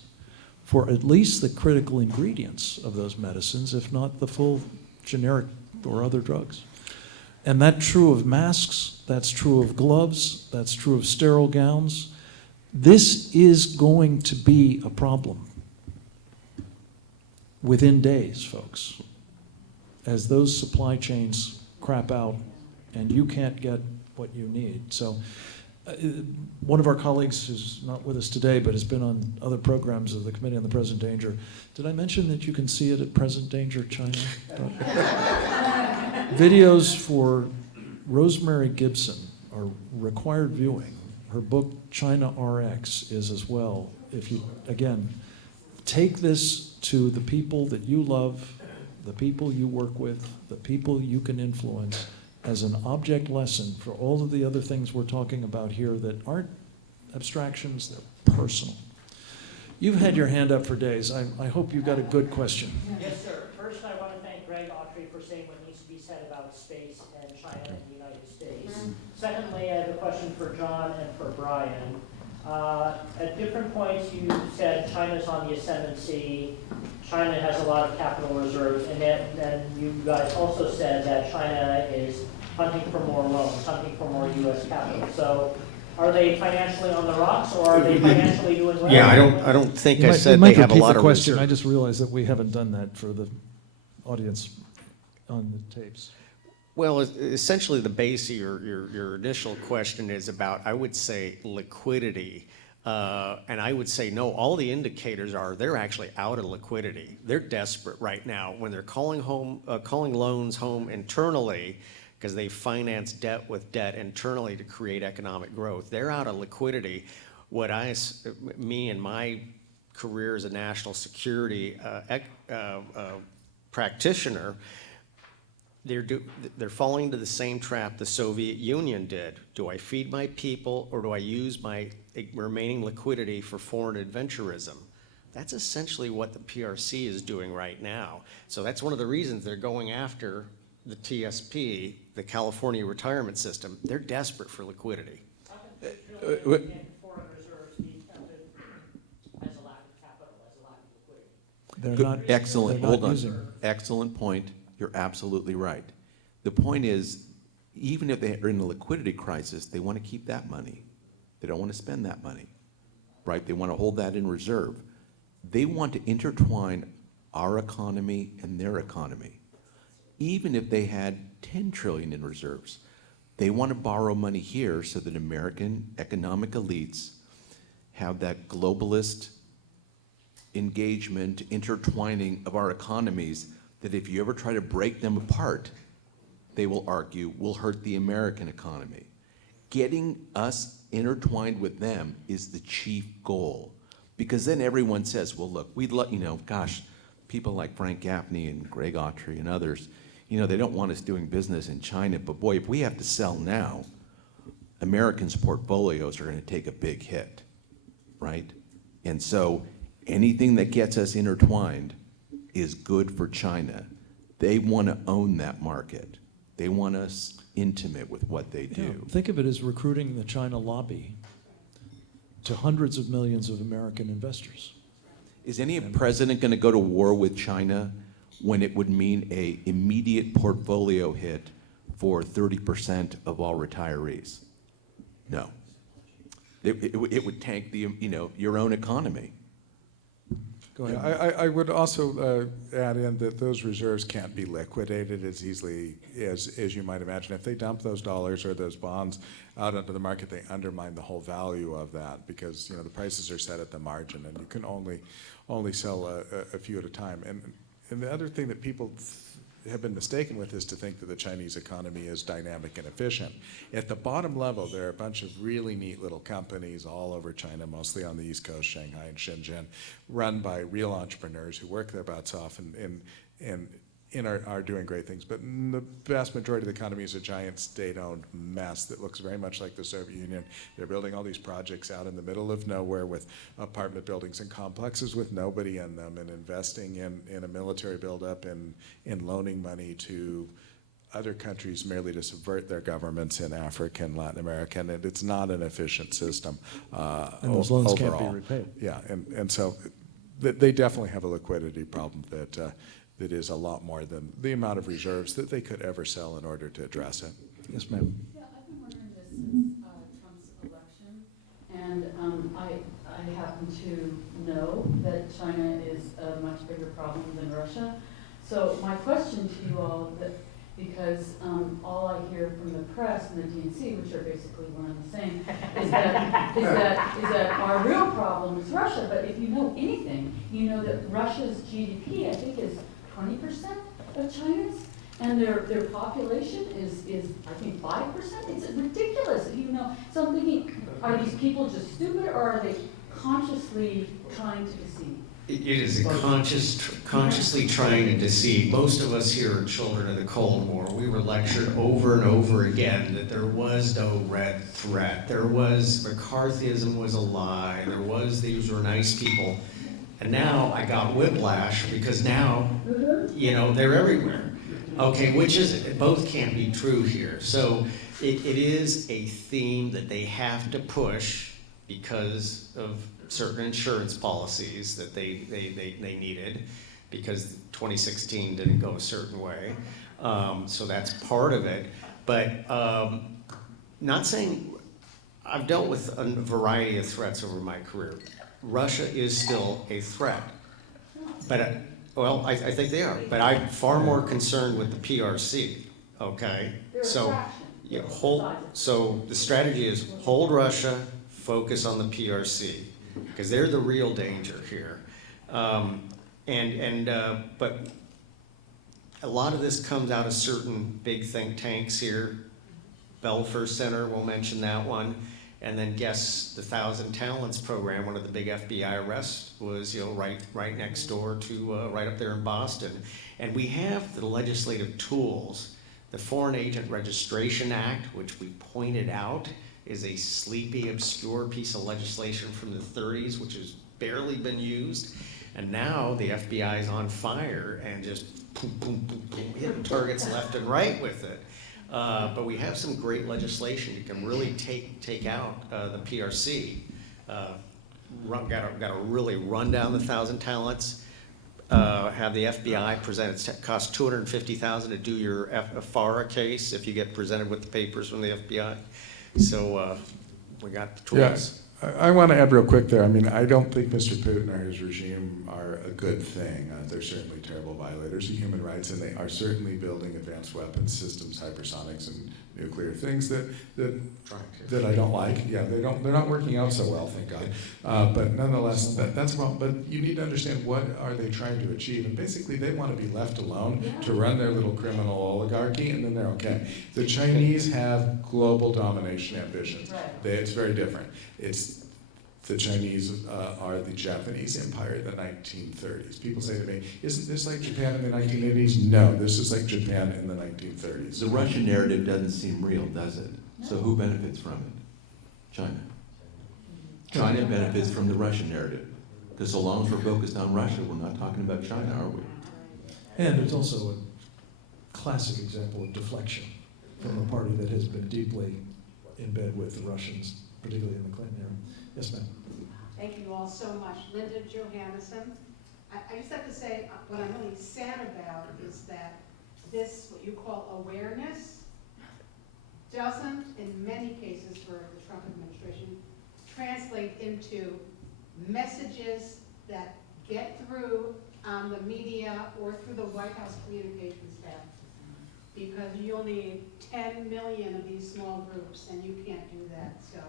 for at least the critical ingredients of those medicines, if not the full generic or other drugs. And that's true of masks, that's true of gloves, that's true of sterile gowns. This is going to be a problem within days, folks, as those supply chains crap out and you can't get what you need. So one of our colleagues who's not with us today but has been on other programs of the Committee on the Present Danger, did I mention that you can see it at Present Danger China? Videos for Rosemary Gibson are required viewing. Her book, China RX, is as well. If you, again, take this to the people that you love, the people you work with, the people you can influence, as an object lesson for all of the other things we're talking about here that aren't abstractions, they're personal. You've had your hand up for days. I hope you got a good question. Yes, sir. First, I want to thank Greg Autry for saying what needs to be said about space and China and the United States. Secondly, I have a question for John and for Brian. At different points, you said China's on the ascendancy, China has a lot of capital reserves, and then you guys also said that China is hunting for more loans, hunting for more U.S. capital. So are they financially on the rocks, or are they financially doing well? Yeah, I don't think I said you might they have a repeat lot the of question. reserve. I just realized that we haven't done that for the audience on the tapes. Well, essentially the base of your initial question is about, I would say, liquidity. And I would say, no, all the indicators are they're actually out of liquidity. They're desperate right now when they're calling loans home internally because they finance debt with debt internally to create economic growth. They're out of liquidity. Me and my career as a national security practitioner, they're falling into the same trap the Soviet Union did. Do I feed my people, or do I use my remaining liquidity for foreign adventurism? That's essentially what the PRC is doing right now. So that's one of the reasons they're going after the TSP, the California retirement system. They're desperate for liquidity. How can foreign reserves be counted as a lack of capital, as a lack of liquidity? They're not, Excellent, they're hold not on. using. Excellent point. You're absolutely right. The point is, even if they're in a liquidity crisis, they want to keep that money. They don't want to spend that money, right? They want to hold that in reserve. They want to intertwine our economy and their economy. Even if they had 10 trillion in reserves, they want to borrow money here so that American economic elites have that globalist engagement, intertwining of our economies, that if you ever try to break them apart, they will argue, will hurt the American economy. Getting us intertwined with them is the chief goal. Because then everyone says, well, look, gosh, people like Frank Gaffney and Greg Autry and others, they don't want us doing business in China, but boy, if we have to sell now, Americans' portfolios are going to take a big hit, right? And so anything that gets us intertwined is good for China. They want to own that market. They want us intimate with what they do. Yeah, think of it as recruiting the China lobby to hundreds of millions of American investors. Is any president going to go to war with China when it would mean a immediate portfolio hit for 30% of all retirees? No. It would tank the, your own economy. Go ahead. I would also add in that those reserves can't be liquidated as easily as you might imagine. If they dump those dollars or those bonds out into the market, they undermine the whole value of that because the prices are set at the margin, and you can only sell a few at a time. And the other thing that people have been mistaken with is to think that the Chinese economy is dynamic and efficient. At the bottom level, there are a bunch of really neat little companies all over China, mostly on the East Coast, Shanghai and Shenzhen, run by real entrepreneurs who work their butts off and are doing great things. But the vast majority of the economy is a giant state-owned mess that looks very much like the Soviet Union. They're building all these projects out in the middle of nowhere with apartment buildings and complexes with nobody in them, and investing in a military buildup and in loaning money to other countries merely to subvert their governments in Africa and Latin America, and it's not an efficient system And those loans can't be overall. repaid. Yeah, and so they definitely have a liquidity problem that is a lot more than the amount of reserves that they could ever sell in order to address it. Yes, ma'am. Yeah, I've been wondering this since Trump's election, and I happen to know that China is a much bigger problem than Russia. So my question to you all, because all I hear from the press and the DNC, which are basically one and the same, is that our real problem is Russia. But if you know anything, you know that Russia's GDP, I think, is 20% of China's, and their population is I think 5%. It's ridiculous. So I'm thinking, are these people just stupid, or are they consciously trying to deceive? It is consciously trying to deceive. Most of us here are children of the Cold War. We were lectured over and over again that there was no red threat. McCarthyism was a lie. These were nice people. And now I got whiplash because now, they're everywhere. Okay, which is it? Both can't be true here. So it is a theme that they have to push because of certain insurance policies that they needed, because 2016 didn't go a certain way. So that's part of it. But not saying, I've dealt with a variety of threats over my career. Russia is still a threat. But, I think they are. But I'm far more concerned with the PRC, okay? So the strategy is hold Russia, focus on the PRC, because they're the real danger here. But a lot of this comes out of certain big think tanks here. Belfer Center, we'll mention that one. And then guess the 1,000 Talents program, one of the big FBI arrests was right next door to right up there in Boston. And we have the legislative tools. The Foreign Agent Registration Act, which we pointed out is a sleepy, obscure piece of legislation from the 30s, which has barely been used. And now the FBI is on fire and just boom, boom, boom, boom, hitting targets left and right with it. But we have some great legislation. You can really take out the PRC. Got to really run down the 1,000 Talents. Have the FBI present. It costs $250,000 to do your FARA case if you get presented with the papers from the FBI. So we got the tools. Yeah, I want to add real quick there. I mean, I don't think Mr. Putin or his regime are a good thing. They're certainly terrible violators of human rights, and they are certainly building advanced weapons systems, hypersonics, and nuclear things that I don't like. Yeah, they're not working out so well, thank God. But nonetheless, that's wrong. But you need to understand, what are they trying to achieve? And basically, they want to be left alone to run their little criminal oligarchy, and then they're okay. The Chinese have global domination ambitions. It's very different. The Chinese are the Japanese empire in the 1930s. People say to me, isn't this like Japan in the 1980s? No, this is like Japan in the 1930s. The Russian narrative doesn't seem real, does it? So who benefits from it? China. China benefits from the Russian narrative. Because so long as we're focused on Russia, we're not talking about China, are we? And it's also a classic example of deflection from a party that has been deeply in bed with the Russians particularly in the Clinton era. Yes, ma'am. Thank you all so much. Linda Johannesson. I just have to say, what I'm really sad about is that this, what you call awareness, doesn't, in many cases for the Trump administration, translate into messages that get through on the media or through the White House communications staff. Because you'll need 10 million of these small groups, and you can't do that, so.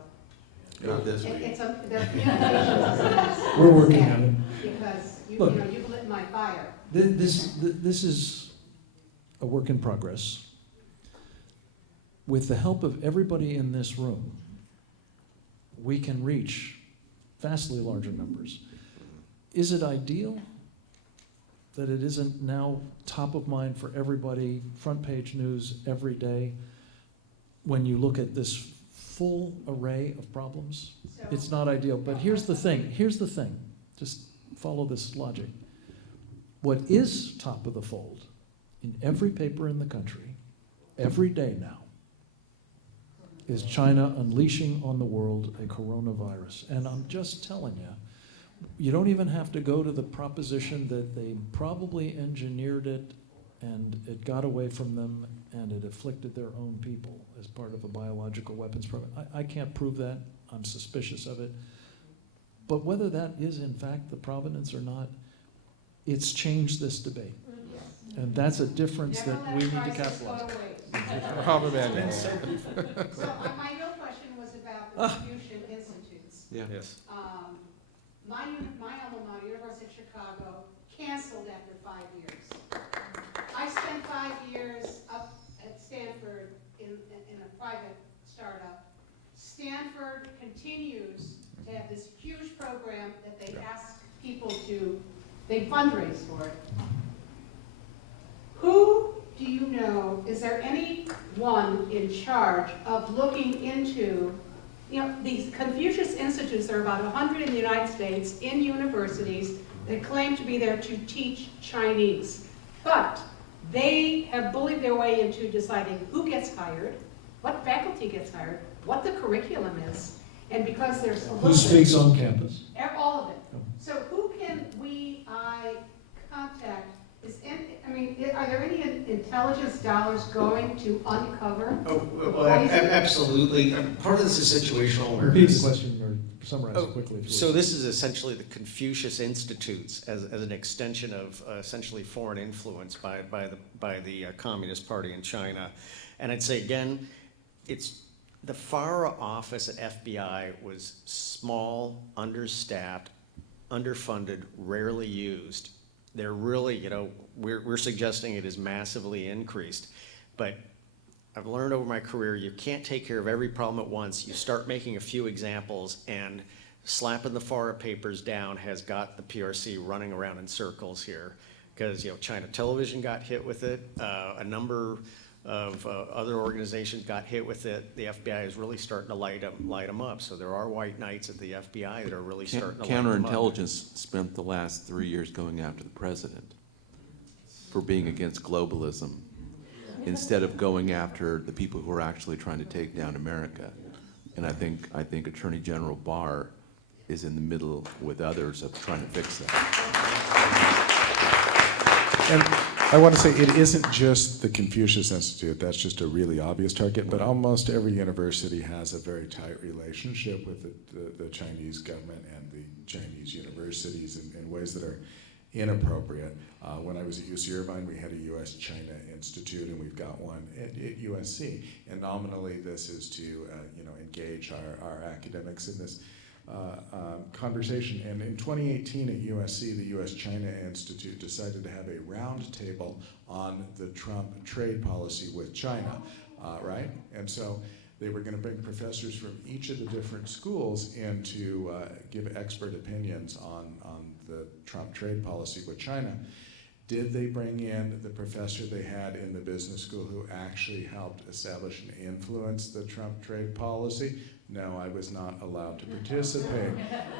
Not this It- week. It's a, the communications is We're working on it. because you Look. know, you've lit my fire. This is a work in progress. With the help of everybody in this room, we can reach vastly larger numbers. Is it ideal that it isn't now top of mind for everybody, front page news every day, when you look at this full array of problems? It's not ideal, but here's the thing, just follow this logic. What is top of the fold in every paper in the country, every day now, is China unleashing on the world a coronavirus. And I'm just telling you, you don't even have to go to the proposition that they probably engineered it and it got away from them and it afflicted their own people as part of a biological weapons program. I can't prove that. I'm suspicious of it. But whether that is in fact the provenance or not, it's changed this debate. And that's a difference that we need to capitalize on. So my real question was about the Confucian Institutes. Yeah. Yes. My alma mater, University of Chicago, canceled after 5 years. I spent 5 years up at Stanford in a private startup. Stanford continues to have this huge program that they ask people to, they fundraise for it. Who do you know, is there anyone in charge of looking into, these Confucius Institutes, there are about 100 in the United States, in universities, that claim to be there to teach Chinese. But they have bullied their way into deciding who gets hired, what faculty gets hired, what the curriculum is, and because there's a little Who speaks on campus? all of it. So who can I contact? Are there any intelligence dollars going to uncover? Absolutely. Part of this is situational awareness. Repeat the question or summarize it quickly. if you So would. this is essentially the Confucius Institutes as an extension of essentially foreign influence by the Communist Party in China. And I'd say again, it's the FARA office at FBI was small, understaffed, underfunded, rarely used. They're really, we're suggesting it is massively increased. But I've learned over my career, you can't take care of every problem at once. You start making a few examples, and slapping the FARA papers down has got the PRC running around in circles here. Because, China Television got hit with it. A number of other organizations got hit with it. The FBI is really starting to light them up. So there are white knights at the FBI that are really starting to light them up. Counterintelligence spent the last 3 years going after the president for being against globalism instead of going after the people who are actually trying to take down America. And I think Attorney General Barr is in the middle with others of trying to fix that. And I want to say it isn't just the Confucius Institute, that's just a really obvious target, but almost every university has a very tight relationship with the Chinese government and the Chinese universities in ways that are inappropriate. When I was at UC Irvine, we had a U.S.-China Institute, and we've got one at USC. And nominally, this is to engage our academics in this conversation. And in 2018 at USC, the U.S.-China Institute decided to have a roundtable on the Trump trade policy with China, right? And so they were going to bring professors from each of the different schools in to give expert opinions on the Trump trade policy with China. Did they bring in the professor they had in the business school who actually helped establish and influence the Trump trade policy? No, I was not allowed to participate.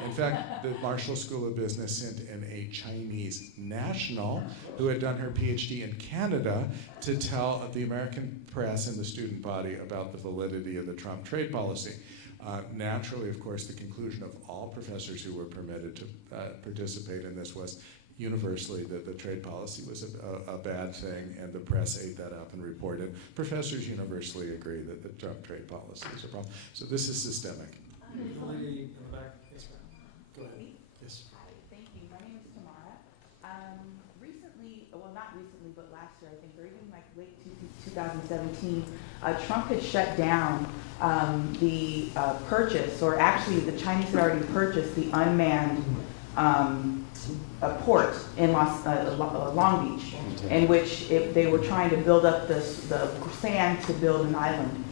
In fact, the Marshall School of Business sent in a Chinese national who had done her PhD in Canada to tell the American press and the student body about the validity of the Trump trade policy. Naturally, of course, the conclusion of all professors who were permitted to participate in this was universally that the trade policy was a bad thing, and the press ate that up and reported. Professors universally agree that the Trump trade policy is a problem. So this is systemic. The lady in the back, yes, ma'am. Go ahead. Yes. Hi, thank you. My name is Tamara. Recently, well, not recently, but last year, I think, or even like late 2017, Trump had shut down the purchase, or actually the Chinese had already purchased the unmanned port in Long Beach, in which they were trying to build up the sand to build an island.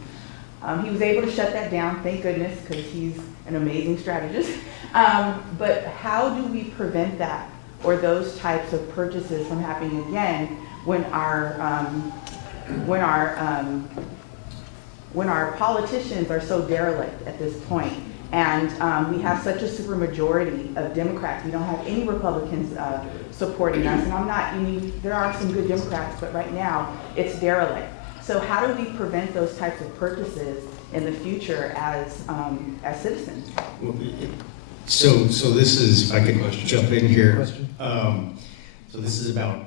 He was able to shut that down, thank goodness, because he's an amazing strategist. But how do we prevent that, or those types of purchases from happening again when our politicians are so derelict at this point? And we have such a supermajority of Democrats. We don't have any Republicans supporting us. And there are some good Democrats, but right now it's derelict. So how do we prevent those types of purchases in the future as citizens? So this is, if I could jump in here. So this is about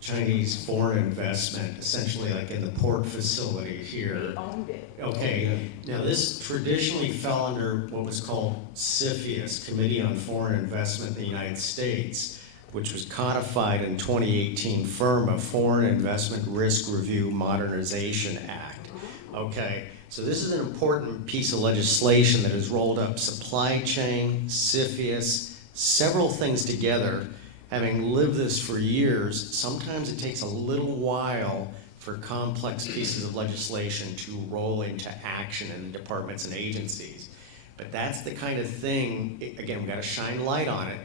Chinese foreign investment, essentially like in the port facility here. They owned it. Okay, now this traditionally fell under what was called CFIUS, Committee on Foreign Investment in the United States, which was codified in 2018 FIRMA, Foreign Investment Risk Review Modernization Act. Okay, so this is an important piece of legislation that has rolled up supply chain, CFIUS, several things together. Having lived this for years, sometimes it takes a little while for complex pieces of legislation to roll into action in departments and agencies. But that's the kind of thing, again, we've got to shine light on it.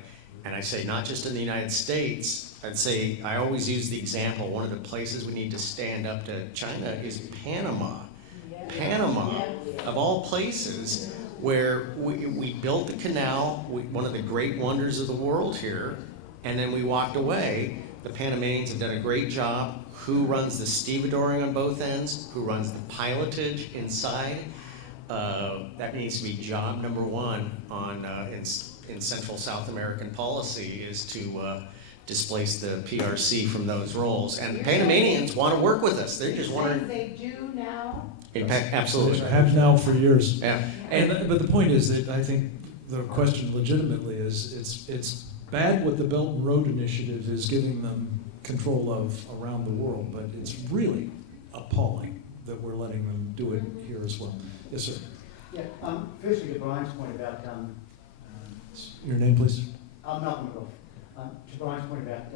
And I say not just in the United States, I'd say, I always use the example, one of the places we need to stand up to China is Panama. Panama, of all places, where we built the canal, one of the great wonders of the world here, and then we walked away. The Panamanians have done a great job. Who runs the stevedoring on both ends? Who runs the pilotage inside? That needs to be job number one in Central South American policy, is to displace the PRC from those roles. And the Panamanians want to work with us. They're just wondering. They do now? Absolutely. I have now for years. Yeah. But the point is that I think the question legitimately is it's bad what the Belt and Road Initiative is giving them control of around the world, but it's really appalling that we're letting them do it here as well. Yes, sir. Yeah, firstly to Brian's point about... Your name, please? Malcolm McGough. To Brian's point about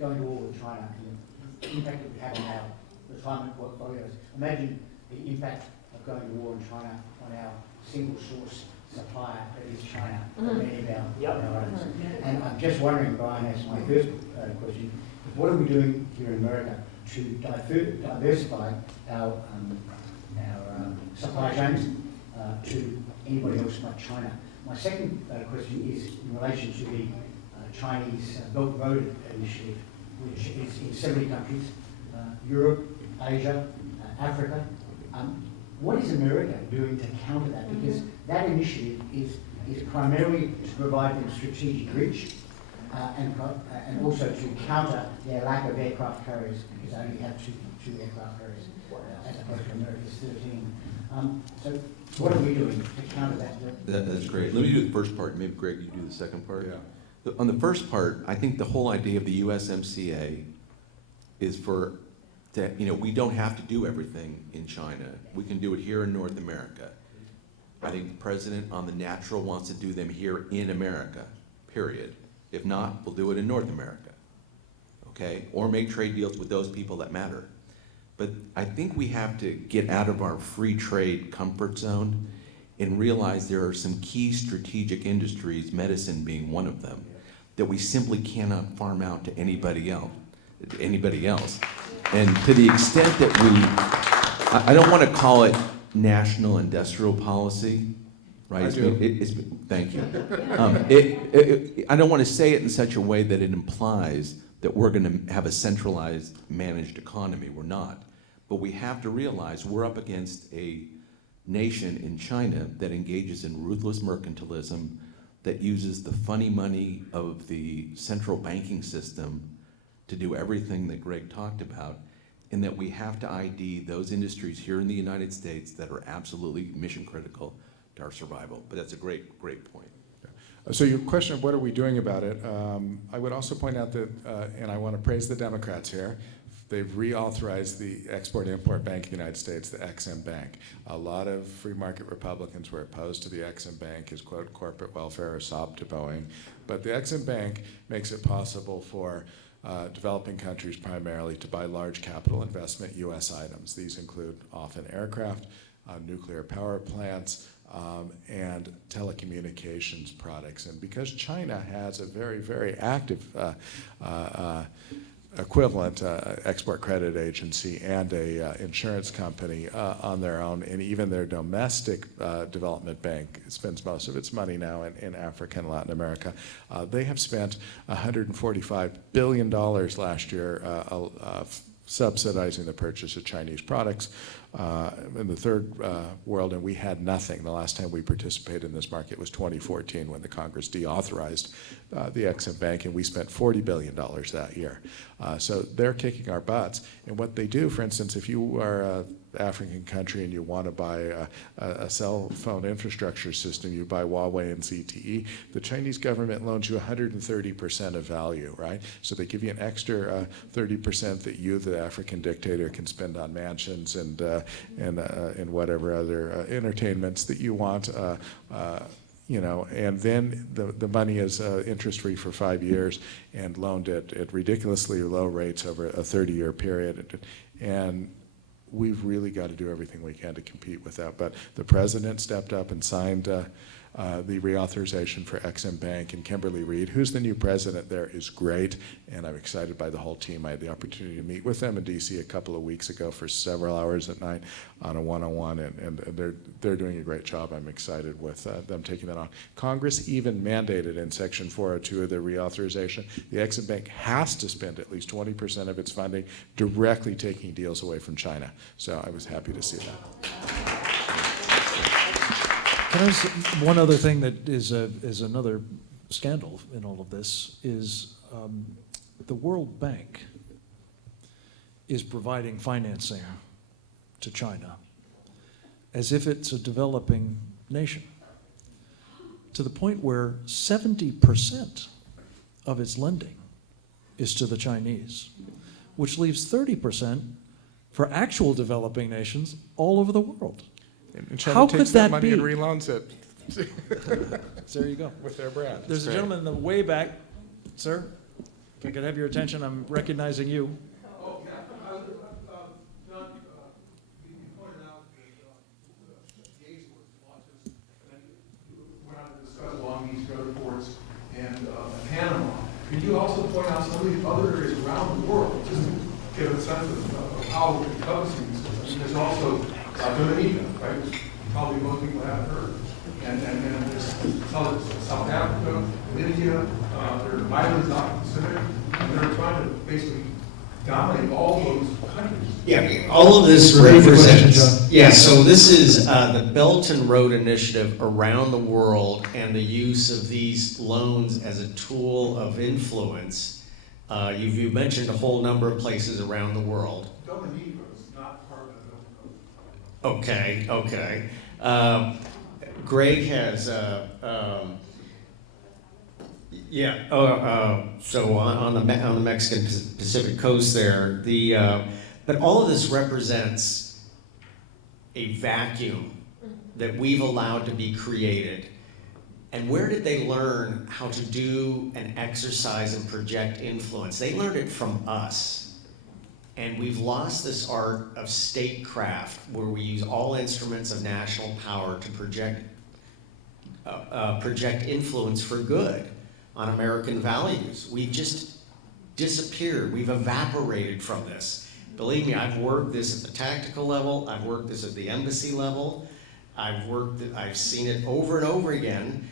going to war with China and the impact it would have on our retirement portfolios. Imagine the impact of going to war in China on our single source supplier, that is China, for many of our items. And I'm just wondering, Brian, that's my first question, what are we doing here in America to diversify our supply chains to anybody else but China? My second question is in relation to the Chinese Belt and Road Initiative, which is in 70 countries, Europe, Asia, Africa. What is America doing to counter that? Because that initiative is primarily to provide them strategic reach and also to counter their lack of aircraft carriers, because they only have two aircraft carriers as opposed to America's 13. So what are we doing to counter that? That's great. Let me do the first part. Maybe Greg, you do the second part. Yeah. On the first part, I think the whole idea of the USMCA is we don't have to do everything in China. We can do it here in North America. I think the president on the natural wants to do them here in America, period. If not, we'll do it in North America, okay? Or make trade deals with those people that matter. But I think we have to get out of our free trade comfort zone and realize there are some key strategic industries, medicine being one of them, that we simply cannot farm out to anybody else. And to the extent that I don't want to call it national industrial policy, right? I do. Thank you. I don't want to say it in such a way that it implies that we're going to have a centralized managed economy. We're not. But we have to realize we're up against a nation in China that engages in ruthless mercantilism, that uses the funny money of the central banking system to do everything that Greg talked about, and that we have to ID those industries here in the United States that are absolutely mission critical to our survival. But that's a great, great point. So your question of what are we doing about it, I would also point out that, and I want to praise the Democrats here, they've reauthorized the Export-Import Bank of the United States, the Ex-Im Bank. A lot of free market Republicans were opposed to the Ex-Im Bank as, quote, corporate welfare or sop to Boeing. But the Ex-Im Bank makes it possible for developing countries primarily to buy large capital investment U.S. items. These include often aircraft, nuclear power plants, and telecommunications products. And because China has a very, very active equivalent export credit agency and a insurance company on their own, and even their domestic development bank spends most of its money now in Africa and Latin America. They have spent $145 billion last year subsidizing the purchase of Chinese products in the third world, and we had nothing. The last time we participated in this market was 2014 when the Congress deauthorized the Ex-Im Bank, and we spent $40 billion that year. So they're kicking our butts. And what they do, for instance, if you are an African country and you want to buy a cell phone infrastructure system, you buy Huawei and ZTE, the Chinese government loans you 130% of value, right? So they give you an extra 30% that you, the African dictator, can spend on mansions and whatever other entertainments that you want. You know, and then the money is interest-free for 5 years and loaned at ridiculously low rates over a 30-year period. And we've really got to do everything we can to compete with that. But the president stepped up and signed the reauthorization for Ex-Im Bank, and Kimberly Reed, who's the new president there, is great, and I'm excited by the whole team. I had the opportunity to meet with them in DC a couple of weeks ago for several hours at night on a one-on-one, and they're doing a great job. I'm excited with them taking that on. Congress even mandated in Section 402 of the reauthorization, the Ex-Im Bank has to spend at least 20% of its funding directly taking deals away from China. So I was happy to see that. Can I say one other thing that is another scandal in all of this is the World Bank is providing financing to China as if it's a developing nation, to the point where 70% of its lending is to the Chinese, which leaves 30% for actual developing nations all over the world. And China How takes could that that money be? and reloans it. There you go. With their brand. There's It's a great. gentleman in the way back. Sir, if I could have your attention, I'm recognizing you. Oh, yeah, John, you pointed out that gays were autistic, and you went on to discuss Long Beach, Gulf and Panama. Could you also point out some of these other areas around the world, just to give a sense of how encompassing this is? I mean, there's also Dominica, right, which probably most people haven't heard. And there's South Africa, India, there are islands out in the Pacific, and they're trying to basically dominate all those countries. Yeah, all of this represents, yeah, so this is the Belt and Road Initiative around the world and the use of these loans as a tool of influence. You mentioned a whole number of places around the world. Dominica is not part of the Okay. Greg has, so on the Mexican Pacific coast there, but all of this represents a vacuum that we've allowed to be created. And where did they learn how to do and exercise and project influence? They learned it from us. And we've lost this art of statecraft where we use all instruments of national power to project influence for good on American values. We've just disappeared. We've evaporated from this. Believe me, I've worked this at the tactical level. I've worked this at the embassy level. I've seen it over and over again.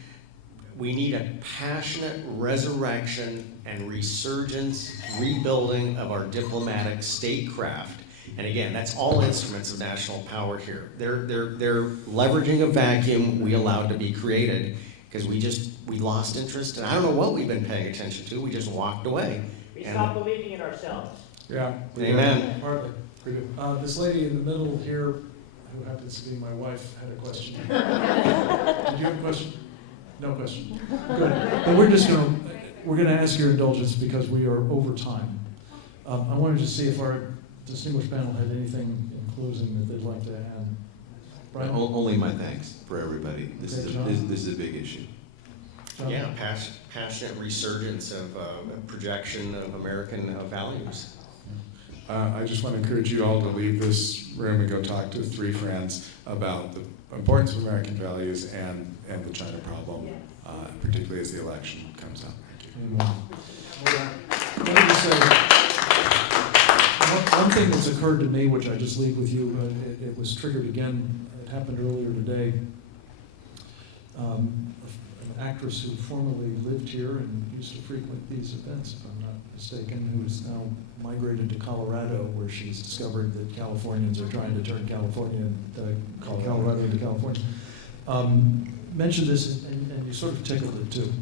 We need a passionate resurrection and resurgence, rebuilding of our diplomatic statecraft. And again, that's all instruments of national power here. They're leveraging a vacuum we allowed to be created because we lost interest, and I don't know what we've been paying attention to. We just walked away. We stopped believing in ourselves. Yeah. Amen. Hardly. This lady in the middle here, who happens to be my wife, had a question. Did you have a question? No question. Good. But we're gonna ask your indulgence because we are over time. I wanted to see if our distinguished panel had anything in closing that they'd like to add. Brian? Only my thanks for everybody. This Okay, is John? this is a big issue. John? Yeah, passionate resurgence of projection of American values. I just want to encourage you all to leave this room and go talk to 3 friends about the importance of American values and the China problem, particularly as the election comes up. Amen. Let me just say, one thing that's occurred to me, which I just leave with you, it was triggered again, it happened earlier today. An actress who formerly lived here and used to frequent these events, if I'm not mistaken, who is now migrated to Colorado, where she's discovered that Californians are trying to turn Colorado into California. Mentioned this, and you sort of tickled it too.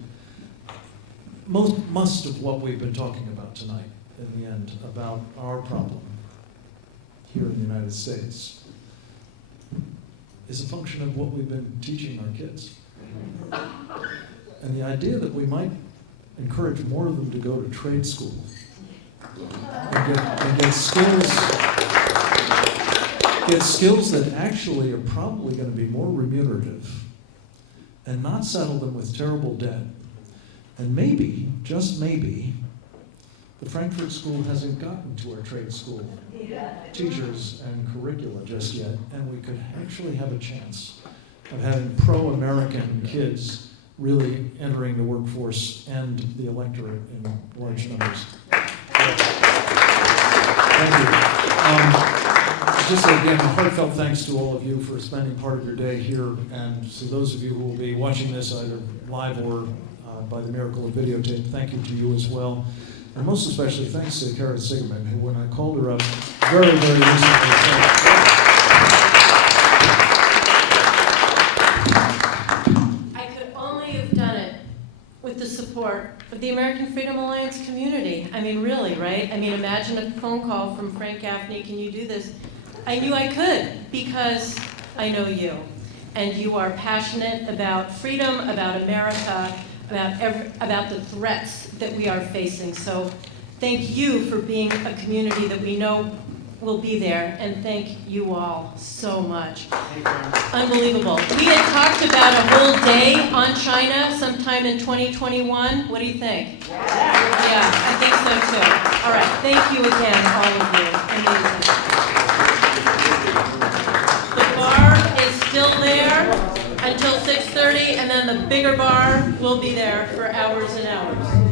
Most of what we've been talking about tonight, in the end, about our problem here in the United States, is a function of what we've been teaching our kids. And the idea that we might encourage more of them to go to trade school and get skills that actually are probably going to be more remunerative, and not saddle them with terrible debt. And maybe, just maybe, the Frankfurt School hasn't gotten to our trade school teachers and curricula just yet, and we could actually have a chance of having pro-American kids really entering the workforce and the electorate in large numbers. Thank you. Just again, a heartfelt thanks to all of you for spending part of your day here, and to those of you who will be watching this either live or by the miracle of videotape, thank you to you as well. And most especially thanks to Kara Sigman, who when I called her up very, very recently I could only have done it with the support of the American Freedom Alliance community. I mean, really, right? I mean, imagine a phone call from Frank Gaffney, can you do this? I knew I could because I know you. And you are passionate about freedom, about America, about the threats that we are facing. So thank you for being a community that we know will be there, and thank you all so much. Unbelievable. We had talked about a whole day on China sometime in 2021. What do you think? Yeah, I think so too. All right, thank you again, all of you. Amazing. The bar is still there until 6:30, and then the bigger bar will be there for hours and hours.